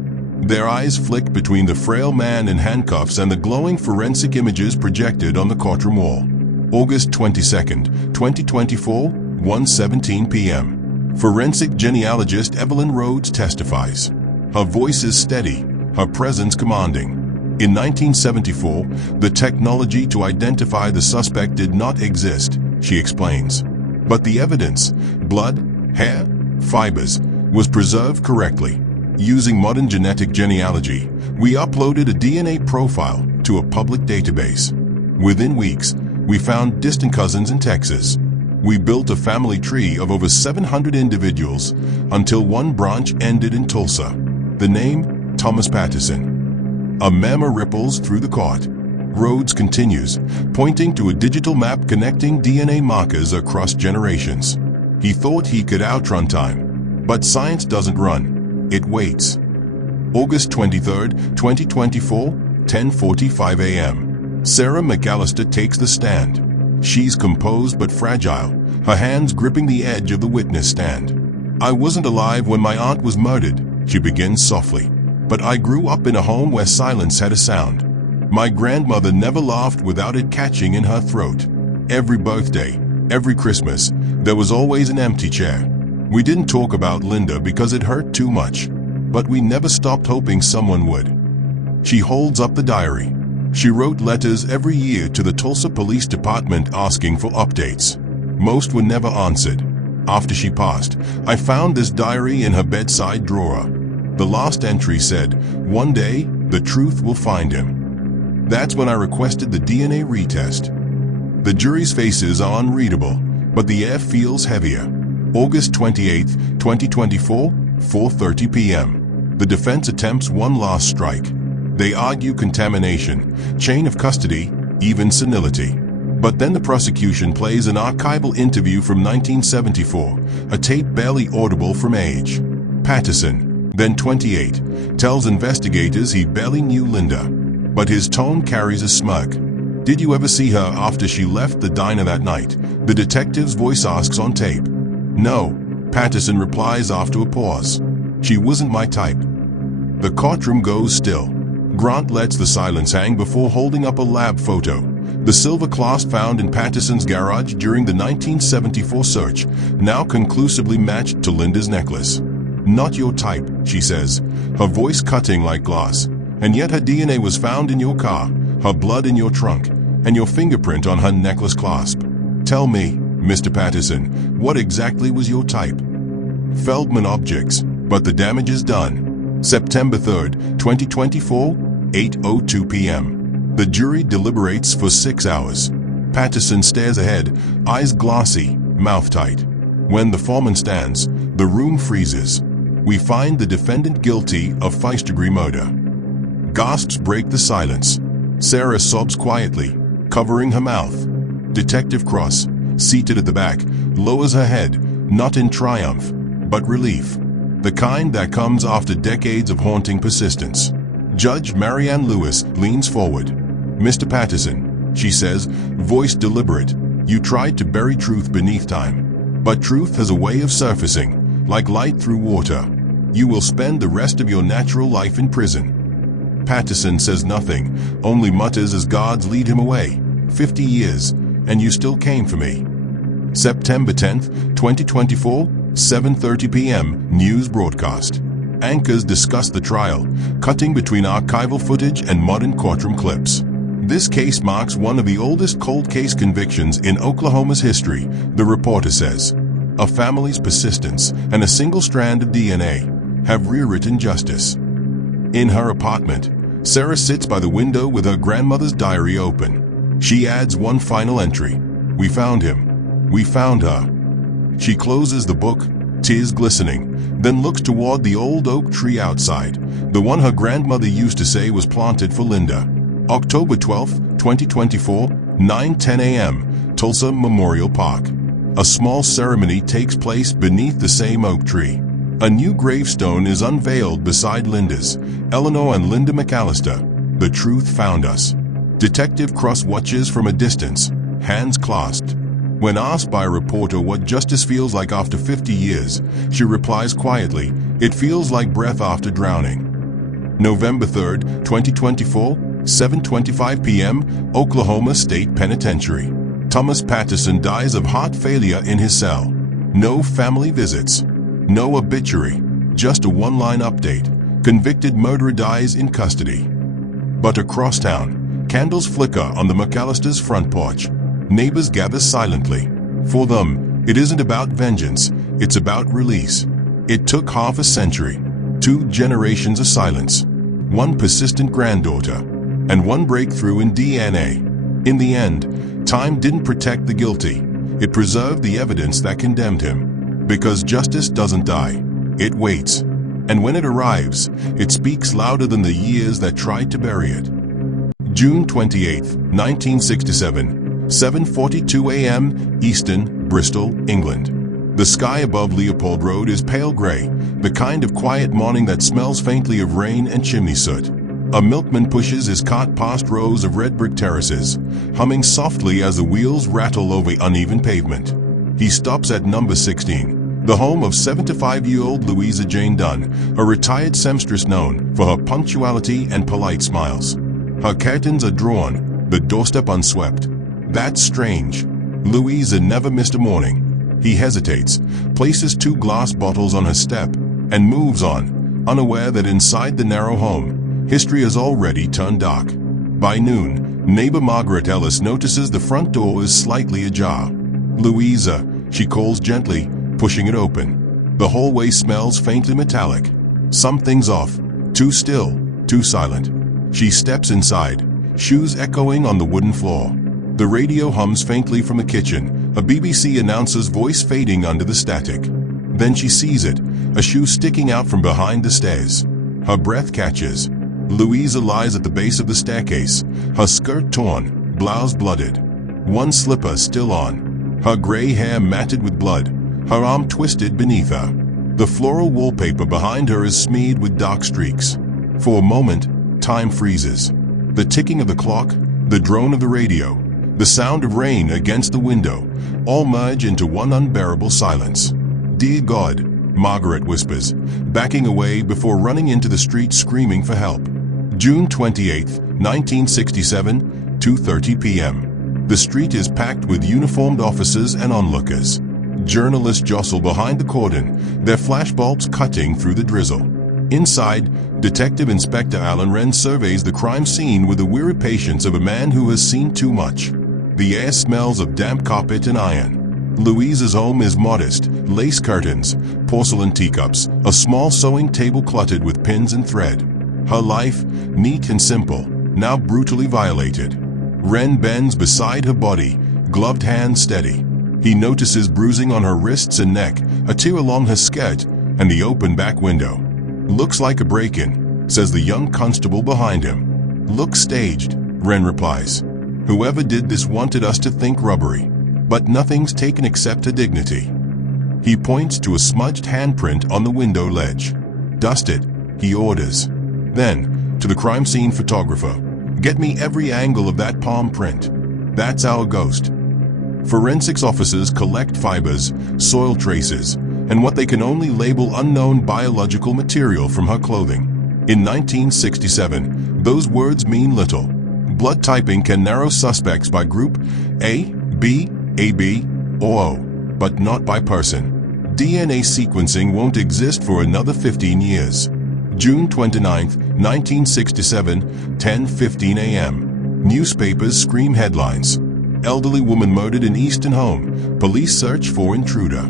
Their eyes flick between the frail man in handcuffs and the glowing forensic images projected on the courtroom wall. August 22nd, 2024, 1:17 p.m. Forensic genealogist Evelyn Rhodes testifies. Her voice is steady, her presence commanding. In 1974, the technology to identify the suspect did not exist, she explains. But the evidence, blood, hair, fibers, was preserved correctly. Using modern genetic genealogy, we uploaded a DNA profile to a public database. Within weeks, we found distant cousins in Texas. We built a family tree of over 700 individuals until one branch ended in Tulsa. The name, Thomas Patterson. A murmur ripples through the court. Rhodes continues, pointing to a digital map connecting DNA markers across generations. He thought he could outrun time. But science doesn't run. It waits. August 23, 2024, 10:45 a.m. Sarah McAllister takes the stand. She's composed but fragile, her hands gripping the edge of the witness stand. "I wasn't alive when my aunt was murdered," she begins softly. "But I grew up in a home where silence had a sound. My grandmother never laughed without it catching in her throat. Every birthday, every Christmas, there was always an empty chair. We didn't talk about Linda because it hurt too much, but we never stopped hoping someone would." She holds up the diary. She wrote letters every year to the Tulsa Police Department asking for updates. Most were never answered. After she passed, I found this diary in her bedside drawer. The last entry said, "One day, the truth will find him." That's when I requested the DNA retest. The jury's faces are unreadable, but the air feels heavier. August 28, 2024, 4:30 p.m. The defense attempts one last strike. They argue contamination, chain of custody, even senility. But then the prosecution plays an archival interview from 1974, a tape barely audible from age. Patterson, then 28, tells investigators he barely knew Linda. But his tone carries a smirk. "Did you ever see her after she left the diner that night?" the detective's voice asks on tape. "No," Patterson replies after a pause. "She wasn't my type." The courtroom goes still. Grant lets the silence hang before holding up a lab photo. The silver clasp found in Patterson's garage during the 1974 search, now conclusively matched to Linda's necklace. "Not your type," she says, her voice cutting like glass. "And yet her DNA was found in your car, her blood in your trunk, and your fingerprint on her necklace clasp. Tell me, Mr. Patterson, what exactly was your type?" Feldman objects, but the damage is done. September 3, 2024, 8:02 p.m. The jury deliberates for 6 hours. Patterson stares ahead, eyes glassy, mouth tight. When the foreman stands, the room freezes. We find the defendant guilty of first-degree murder. Gasps break the silence. Sarah sobs quietly, covering her mouth. Detective Cross, seated at the back, lowers her head, not in triumph, but relief. The kind that comes after decades of haunting persistence. Judge Marianne Lewis leans forward. "Mr. Patterson," she says, voice deliberate, "you tried to bury truth beneath time. But truth has a way of surfacing, like light through water. You will spend the rest of your natural life in prison." Patterson says nothing, only mutters as guards lead him away. 50 years, and you still came for me. September 10th, 2024, 7:30 p.m. News broadcast. Anchors discuss the trial, cutting between archival footage and modern courtroom clips. This case marks one of the oldest cold case convictions in Oklahoma's history, the reporter says. A family's persistence and a single strand of DNA have rewritten justice. In her apartment, Sarah sits by the window with her grandmother's diary open. She adds one final entry. "We found him. We found her." She closes the book, tears glistening, then looks toward the old oak tree outside, the one her grandmother used to say was planted for Linda. October 12, 2024, 9:10 a.m., Tulsa Memorial Park. A small ceremony takes place beneath the same oak tree. A new gravestone is unveiled beside Linda's. Eleanor and Linda McAllister. The truth found us. Detective Cross watches from a distance, hands clasped. When asked by a reporter what justice feels like after 50 years, she replies quietly, "It feels like breath after drowning." November 3, 2024, 7:25 p.m., Oklahoma State Penitentiary. Thomas Patterson dies of heart failure in his cell. No family visits. No obituary. Just a one-line update. Convicted murderer dies in custody. But across town, candles flicker on the McAllisters' front porch. Neighbors gather silently. For them, it isn't about vengeance, it's about release. It took half a century, 2 generations of silence, 1 persistent granddaughter, and 1 breakthrough in DNA. In the end, time didn't protect the guilty. It preserved the evidence that condemned him. Because justice doesn't die, it waits. And when it arrives, it speaks louder than the years that tried to bury it. June 28, 1967. 7:42 a.m. Easton, Bristol, England. The sky above Leopold Road is pale grey, the kind of quiet morning that smells faintly of rain and chimney soot. A milkman pushes his cart past rows of red brick terraces, humming softly as the wheels rattle over uneven pavement. He stops at number 16, the home of 75-year-old Louisa Jane Dunn, a retired seamstress known for her punctuality and polite smiles. Her curtains are drawn, the doorstep unswept. That's strange. Louisa never missed a morning. He hesitates, places 2 glass bottles on her step, and moves on, unaware that inside the narrow home, history has already turned dark. By noon, neighbor Margaret Ellis notices the front door is slightly ajar. "Louisa," she calls gently, pushing it open. The hallway smells faintly metallic. Something's off. Too still, too silent. She steps inside, shoes echoing on the wooden floor. The radio hums faintly from the kitchen, a BBC announcer's voice fading under the static. Then she sees it, a shoe sticking out from behind the stairs. Her breath catches. Louisa lies at the base of the staircase, her skirt torn, blouse blooded. 1 slipper still on, her grey hair matted with blood, her arm twisted beneath her. The floral wallpaper behind her is smeared with dark streaks. For a moment, time freezes. The ticking of the clock, the drone of the radio, the sound of rain against the window, all merge into one unbearable silence. "Dear God," Margaret whispers, backing away before running into the street screaming for help. June 28, 1967, 2:30 p.m. The street is packed with uniformed officers and onlookers. Journalists jostle behind the cordon, their flashbulbs cutting through the drizzle. Inside, Detective Inspector Alan Wren surveys the crime scene with the weary patience of a man who has seen too much. The air smells of damp carpet and iron. Louisa's home is modest, lace curtains, porcelain teacups, a small sewing table cluttered with pins and thread. Her life, neat and simple, now brutally violated. Wren bends beside her body, gloved hands steady. He notices bruising on her wrists and neck, a tear along her skirt, and the open back window. "Looks like a break-in," says the young constable behind him. "Looks staged," Wren replies. "Whoever did this wanted us to think robbery. But nothing's taken except her dignity." He points to a smudged handprint on the window ledge. "Dust it," he orders. Then, to the crime scene photographer, "Get me every angle of that palm print. That's our ghost." Forensics officers collect fibers, soil traces, and what they can only label unknown biological material from her clothing. In 1967, those words mean little. Blood typing can narrow suspects by group A, B, AB, or O, but not by person. DNA sequencing won't exist for another 15 years. June 29, 1967, 10:15 a.m. Newspapers scream headlines. Elderly woman murdered in Easton home. Police search for intruder.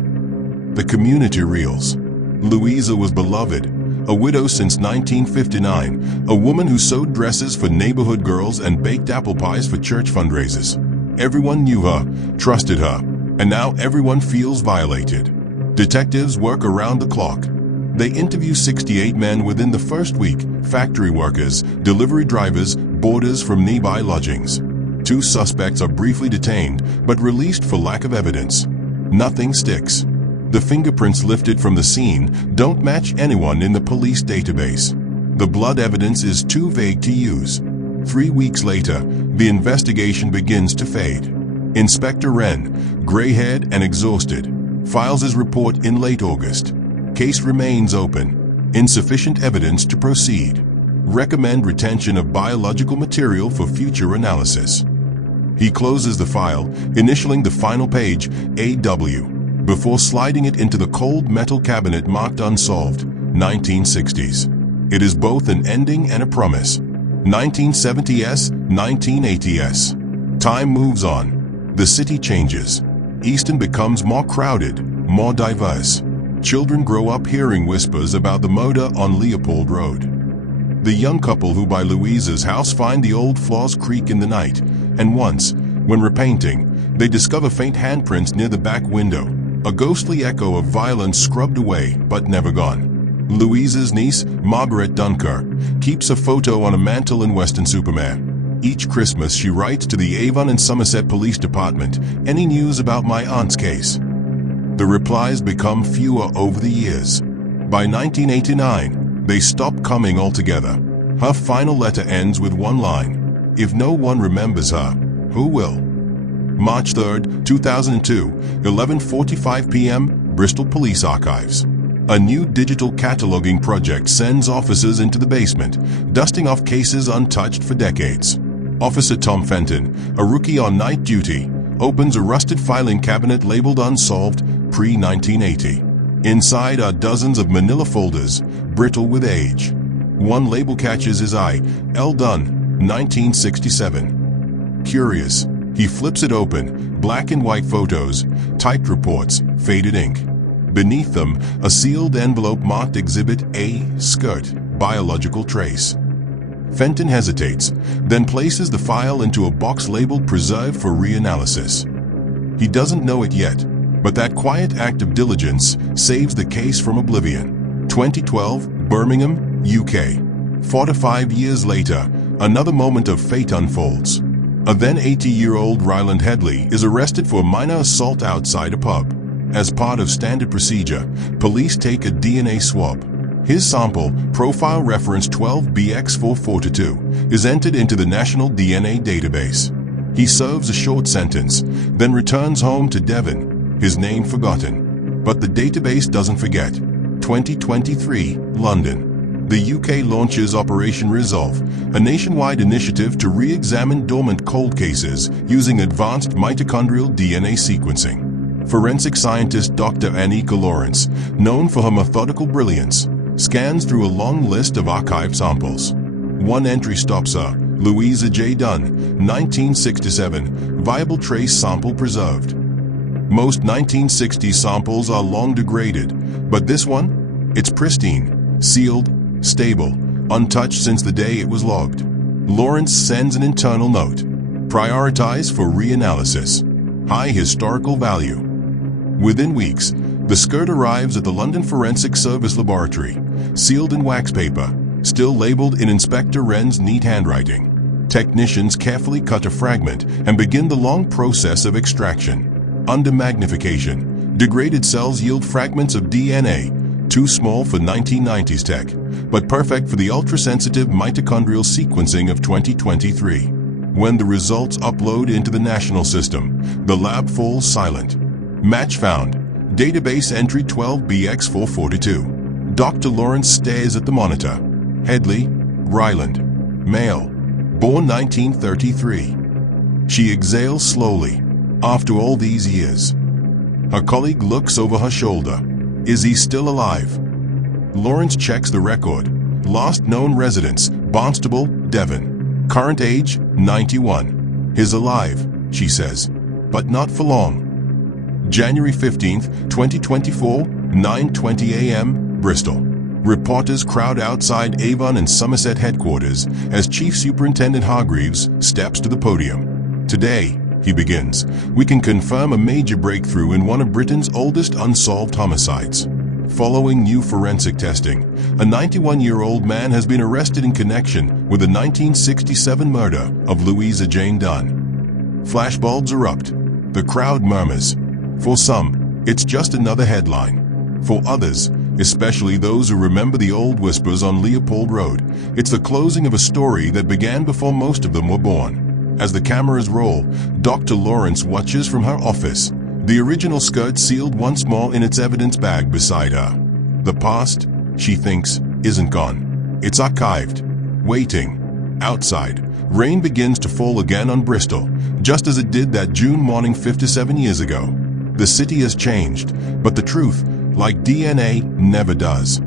The community reels. Louisa was beloved. A widow since 1959, a woman who sewed dresses for neighborhood girls and baked apple pies for church fundraisers. Everyone knew her, trusted her, and now everyone feels violated. Detectives work around the clock. They interview 68 men within the first week, factory workers, delivery drivers, boarders from nearby lodgings. 2 suspects are briefly detained, but released for lack of evidence. Nothing sticks. The fingerprints lifted from the scene don't match anyone in the police database. The blood evidence is too vague to use. 3 weeks later, the investigation begins to fade. Inspector Wren, gray-haired and exhausted, files his report in late August. Case remains open. Insufficient evidence to proceed. Recommend retention of biological material for future analysis. He closes the file, initialing the final page, AW. before sliding it into the cold metal cabinet marked unsolved, 1960s. It is both an ending and a promise. 1970s, 1980s. Time moves on. The city changes. Easton becomes more crowded, more diverse. Children grow up hearing whispers about the murder on Leopold Road. The young couple who buy Louise's house find the old floors creak in the night, and once, when repainting, they discover faint handprints near the back window, a ghostly echo of violence scrubbed away but never gone. Louise's niece, Margaret Dunker, keeps a photo on a mantle in Weston-super-Mare. Each Christmas she writes to the Avon and Somerset Police Department, "Any news about my aunt's case?" The replies become fewer over the years. By 1989, they stop coming altogether. Her final letter ends with one line: "If no one remembers her, who will?" March 3, 2002, 11:45 p.m., Bristol Police Archives. A new digital cataloging project sends officers into the basement, dusting off cases untouched for decades. Officer Tom Fenton, a rookie on night duty, opens a rusted filing cabinet labeled Unsolved, pre-1980. Inside are dozens of manila folders, brittle with age. One label catches his eye: L. Dunn, 1967. Curious, he flips it open, black and white photos, typed reports, faded ink. Beneath them, a sealed envelope marked Exhibit A, skirt, biological trace. Fenton hesitates, then places the file into a box labeled Preserved for Reanalysis. He doesn't know it yet, but that quiet act of diligence saves the case from oblivion. 2012, Birmingham, UK. 4 to 5 years later, another moment of fate unfolds. A then 80-year-old Ryland Headley is arrested for minor assault outside a pub. As part of standard procedure, police take a DNA swab. His sample, profile reference 12BX442, is entered into the National DNA Database. He serves a short sentence, then returns home to Devon, his name forgotten. But the database doesn't forget. 2023, London. The UK launches Operation Resolve, a nationwide initiative to re-examine dormant cold cases using advanced mitochondrial DNA sequencing. Forensic scientist Dr. Annika Lawrence, known for her methodical brilliance, scans through a long list of archived samples. One entry stops her: Louisa J. Dunn, 1967, viable trace sample preserved. Most 1960s samples are long degraded, but this one? It's pristine, sealed, stable, untouched since the day it was logged. Lawrence sends an internal note: prioritize for reanalysis. High historical value. Within weeks, the skirt arrives at the London Forensic Service Laboratory, sealed in wax paper, still labeled in Inspector Wren's neat handwriting. Technicians carefully cut a fragment and begin the long process of extraction. Under magnification, degraded cells yield fragments of DNA, too small for 1990s tech, but perfect for the ultra-sensitive mitochondrial sequencing of 2023. When the results upload into the national system, the lab falls silent. Match found. Database entry 12BX442. Dr. Lawrence stares at the monitor. Headley, Ryland. Male. Born 1933. She exhales slowly. After all these years. Her colleague looks over her shoulder. Is he still alive? Lawrence checks the record. Last known residence, Barnstable, Devon. Current age, 91. He's alive, she says. But not for long. January 15th, 2024, 9:20 a.m., Bristol. Reporters crowd outside Avon and Somerset headquarters as Chief Superintendent Hargreaves steps to the podium. Today, he begins, we can confirm a major breakthrough in one of Britain's oldest unsolved homicides. Following new forensic testing, a 91-year-old man has been arrested in connection with the 1967 murder of Louisa Jane Dunn. Flashbulbs erupt. The crowd murmurs. For some, it's just another headline. For others, especially those who remember the old whispers on Leopold Road, it's the closing of a story that began before most of them were born. As the cameras roll, Dr. Lawrence watches from her office, the original skirt sealed once more in its evidence bag beside her. The past, she thinks, isn't gone. It's archived, waiting. Outside, rain begins to fall again on Bristol, just as it did that June morning 57 years ago. The city has changed, but the truth, like DNA, never does.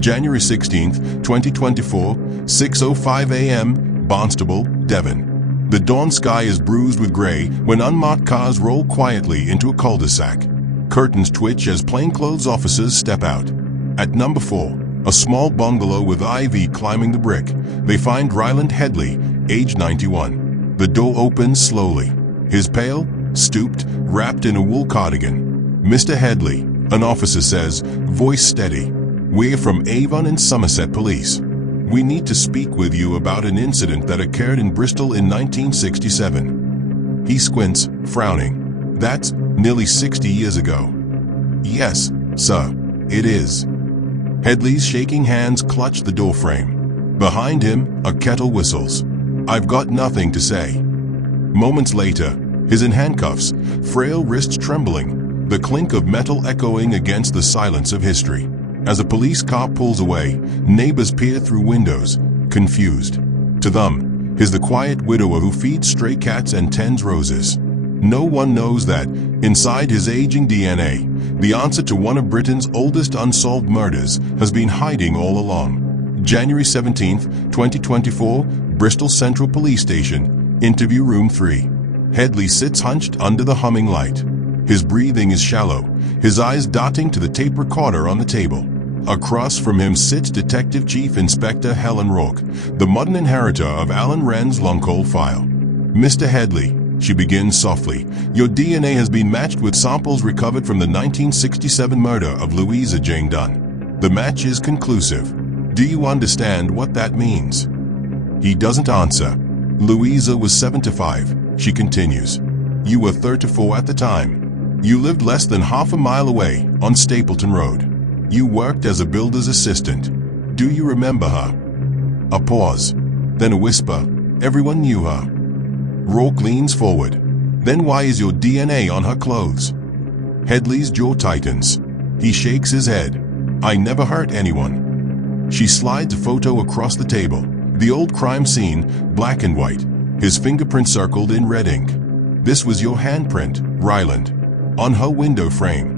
January 16th, 2024, 6:05 a.m., Barnstable, Devon. The dawn sky is bruised with gray when unmarked cars roll quietly into a cul-de-sac. Curtains twitch as plainclothes officers step out. At number 4, a small bungalow with ivy climbing the brick, they find Ryland Headley, age 91. The door opens slowly. He's pale, stooped, wrapped in a wool cardigan. "Mr. Headley," an officer says, voice steady. "We're from Avon and Somerset Police. We need to speak with you about an incident that occurred in Bristol in 1967. He squints, frowning. "That's nearly 60 years ago." "Yes, sir, it is." Headley's shaking hands clutch the doorframe. Behind him, a kettle whistles. "I've got nothing to say." Moments later, he's in handcuffs, frail wrists trembling, the clink of metal echoing against the silence of history. As a police car pulls away, neighbors peer through windows, confused. To them, he's the quiet widower who feeds stray cats and tends roses. No one knows that, inside his aging DNA, the answer to one of Britain's oldest unsolved murders has been hiding all along. January 17th, 2024, Bristol Central Police Station, Interview Room 3. Headley sits hunched under the humming light. His breathing is shallow, his eyes darting to the tape recorder on the table. Across from him sits Detective Chief Inspector Helen Rourke, the modern inheritor of Alan Wren's long-cold file. "Mr. Headley," she begins softly, "your DNA has been matched with samples recovered from the 1967 murder of Louisa Jane Dunn. The match is conclusive. Do you understand what that means?" He doesn't answer. "Louisa was 75, she continues. "You were 34 at the time. You lived less than half a mile away, on Stapleton Road. You worked as a builder's assistant. Do you remember her?" A pause. Then a whisper. "Everyone knew her." Rourke leans forward. "Then why is your DNA on her clothes?" Headley's jaw tightens. He shakes his head. "I never hurt anyone." She slides a photo across the table. The old crime scene, black and white, his fingerprint circled in red ink. "This was your handprint, Ryland, on her window frame."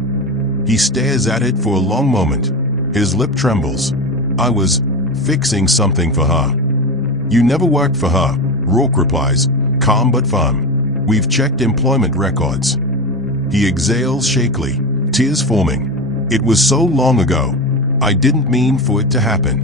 He stares at it for a long moment. His lip trembles. "I was fixing something for her." "You never worked for her," Rourke replies, calm but firm. "We've checked employment records." He exhales shakily, tears forming. "It was so long ago. I didn't mean for it to happen."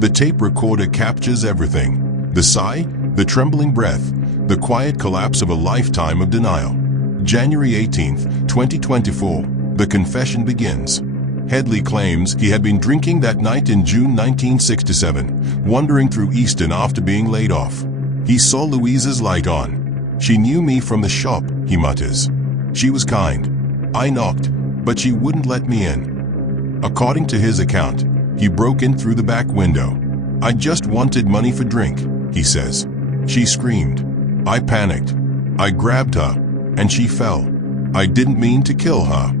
The tape recorder captures everything. The sigh, the trembling breath, the quiet collapse of a lifetime of denial. January 18th, 2024, the confession begins. Headley claims he had been drinking that night in June 1967, wandering through Easton after being laid off. He saw Louisa's light on. "She knew me from the shop," he mutters. "She was kind. I knocked, but she wouldn't let me in." According to his account, he broke in through the back window. "I just wanted money for drink," he says. She screamed. "I panicked. I grabbed her, and she fell. I didn't mean to kill her."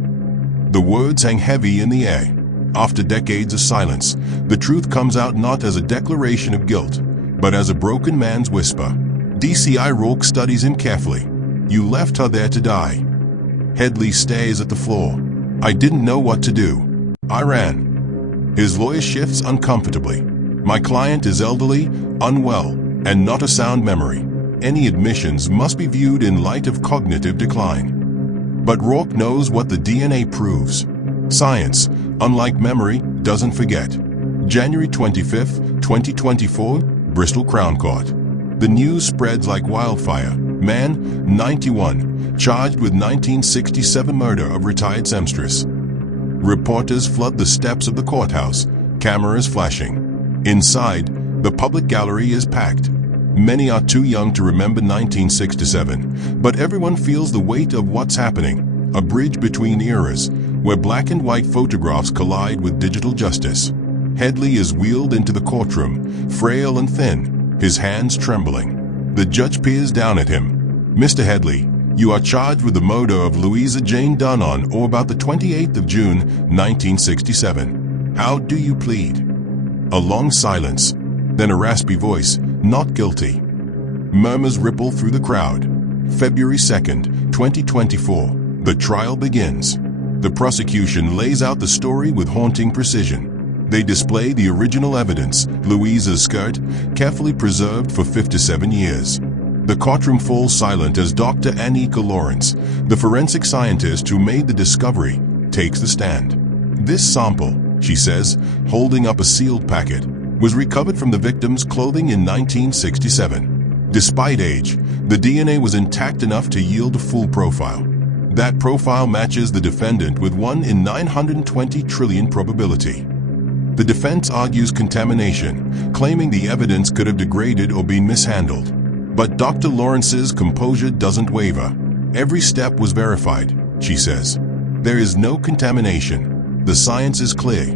The words hang heavy in the air. After decades of silence, the truth comes out not as a declaration of guilt, but as a broken man's whisper. DCI Rourke studies him carefully. "You left her there to die." Headley stares at the floor. "I didn't know what to do. I ran." His lawyer shifts uncomfortably. "My client is elderly, unwell, and not a sound memory. Any admissions must be viewed in light of cognitive decline." But Rourke knows what the DNA proves. Science, unlike memory, doesn't forget. January 25th, 2024, Bristol Crown Court. The news spreads like wildfire. Man, 91, charged with 1967 murder of retired seamstress. Reporters flood the steps of the courthouse, cameras flashing. Inside, the public gallery is packed. Many are too young to remember 1967, but everyone feels the weight of what's happening, a bridge between eras, where black and white photographs collide with digital justice. Headley is wheeled into the courtroom, frail and thin, his hands trembling. The judge peers down at him. "Mr. Headley, you are charged with the murder of Louisa Jane Dunn on or about the 28th of June, 1967. How do you plead?" A long silence, then a raspy voice, "Not guilty." Murmurs ripple through the crowd. February 2nd, 2024, The trial begins. The prosecution lays out the story with haunting precision. They display the original evidence, Louisa's skirt, carefully preserved for 57 years. The courtroom falls silent as Dr. Annika Lawrence, the forensic scientist who made the discovery, takes the stand. This sample, she says, holding up a sealed packet, was recovered from the victim's clothing in 1967. Despite age, the DNA was intact enough to yield a full profile. That profile matches the defendant with 1 in 920 trillion probability. The defense argues contamination, claiming the evidence could have degraded or been mishandled. But Dr. Lawrence's composure doesn't waver. Every step was verified, she says. There is no contamination. The science is clear.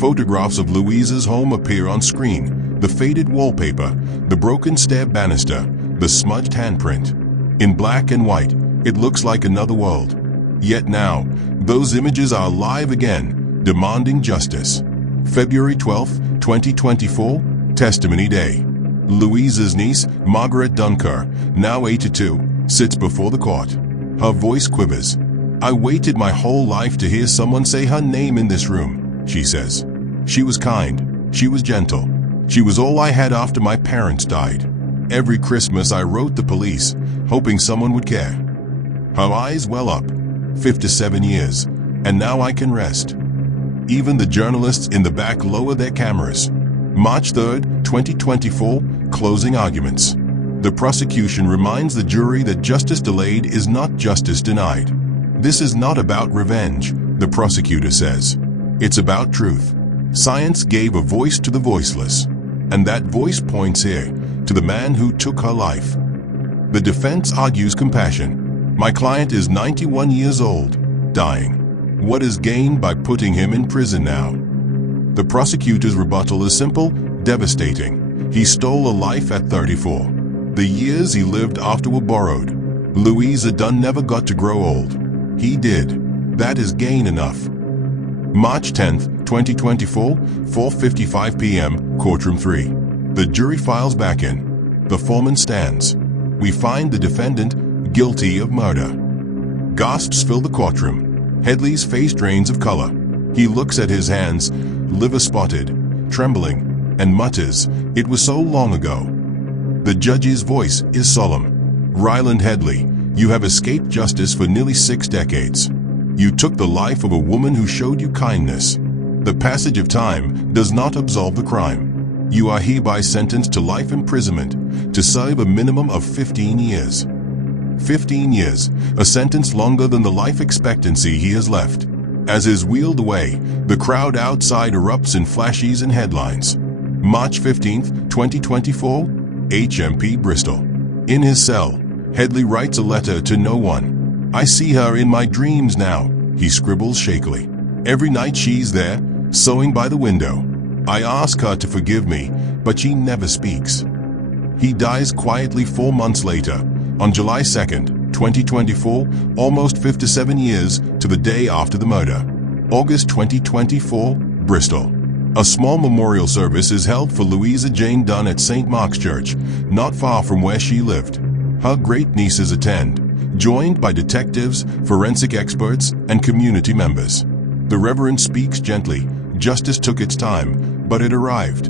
Photographs of Louisa's home appear on screen. The faded wallpaper, the broken stair banister, the smudged handprint. In black and white, it looks like another world. Yet now, those images are alive again, demanding justice. February 12, 2024, Testimony Day. Louisa's niece, Margaret Dunker, now 82, sits before the court. Her voice quivers. "I waited my whole life to hear someone say her name in this room," she says. "She was kind. She was gentle. She was all I had after my parents died. Every Christmas I wrote the police, hoping someone would care." Her eyes well up. 57 years, and now I can rest. Even the journalists in the back lower their cameras. March 3, 2024, closing arguments. The prosecution reminds the jury that justice delayed is not justice denied. This is not about revenge, the prosecutor says. It's about truth. Science gave a voice to the voiceless. And that voice points here, to the man who took her life. The defense argues compassion. My client is 91 years old, dying. What is gained by putting him in prison now? The prosecutor's rebuttal is simple, devastating. He stole a life at 34. The years he lived after were borrowed. Louisa Dunn never got to grow old. He did. That is gain enough. March 10, 2024, 4:55 p.m., Courtroom 3. The jury files back in. The foreman stands. We find the defendant guilty of murder. Gasps fill the courtroom. Headley's face drains of color. He looks at his hands, liver-spotted, trembling, and mutters, "It was so long ago." The judge's voice is solemn. "Ryland Headley, you have escaped justice for nearly 6 decades. You took the life of a woman who showed you kindness. The passage of time does not absolve the crime. You are hereby sentenced to life imprisonment, to serve a minimum of 15 years. 15 years, a sentence longer than the life expectancy he has left. As is wheeled away, the crowd outside erupts in flashes and headlines. March 15, 2024, HMP Bristol. In his cell, Headley writes a letter to no one. "I see her in my dreams now," he scribbles shakily. "Every night she's there, sewing by the window. I ask her to forgive me, but she never speaks." He dies quietly 4 months later, on July 2, 2024, almost 57 years to the day after the murder. August 2024, Bristol. A small memorial service is held for Louisa Jane Dunn at St. Mark's Church, not far from where she lived. Her great-nieces attend, joined by detectives, forensic experts, and community members. The Reverend speaks gently. Justice took its time, but it arrived.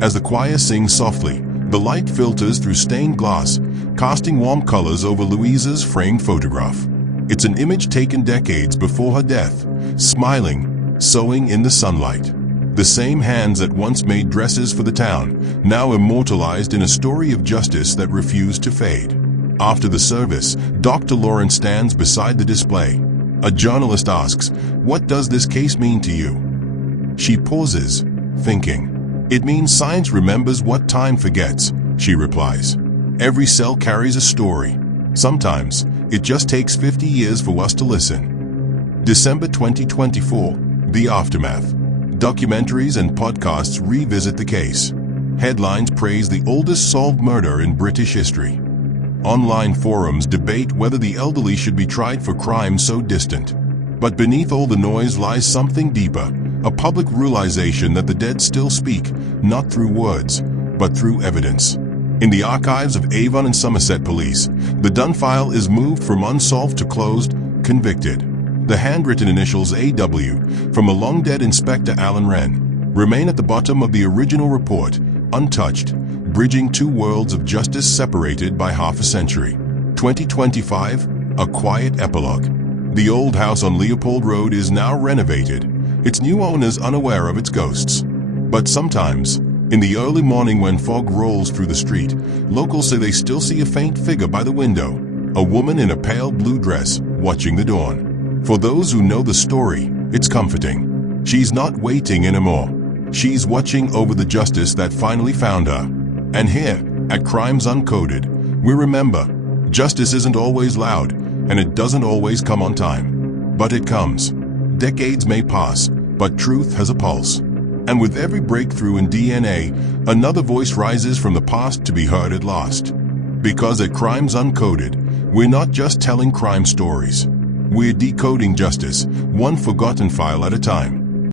As the choir sings softly, the light filters through stained glass, casting warm colors over Louisa's framed photograph. It's an image taken decades before her death, smiling, sewing in the sunlight. The same hands that once made dresses for the town, now immortalized in a story of justice that refused to fade. After the service, Dr. Lawrence stands beside the display. A journalist asks, "What does this case mean to you?" She pauses, thinking. "It means science remembers what time forgets," she replies. "Every cell carries a story. Sometimes, it just takes 50 years for us to listen." December 2024, The Aftermath. Documentaries and podcasts revisit the case. Headlines praise the oldest solved murder in British history. Online forums debate whether the elderly should be tried for crimes so distant. But beneath all the noise lies something deeper, a public realization that the dead still speak, not through words, but through evidence. In the archives of Avon and Somerset Police, the Dunn file is moved from unsolved to closed, convicted. The handwritten initials AW from a long-dead Inspector Alan Wren remain at the bottom of the original report, untouched, bridging two worlds of justice separated by half a century. 2025, a quiet epilogue. The old house on Leopold Road is now renovated, its new owners unaware of its ghosts. But sometimes, in the early morning when fog rolls through the street, locals say they still see a faint figure by the window, a woman in a pale blue dress watching the dawn. For those who know the story, it's comforting. She's not waiting anymore. She's watching over the justice that finally found her. And here, at Crimes Uncoded, we remember, justice isn't always loud, and it doesn't always come on time. But it comes. Decades may pass, but truth has a pulse. And with every breakthrough in DNA, another voice rises from the past to be heard at last. Because at Crimes Uncoded, we're not just telling crime stories. We're decoding justice, one forgotten file at a time.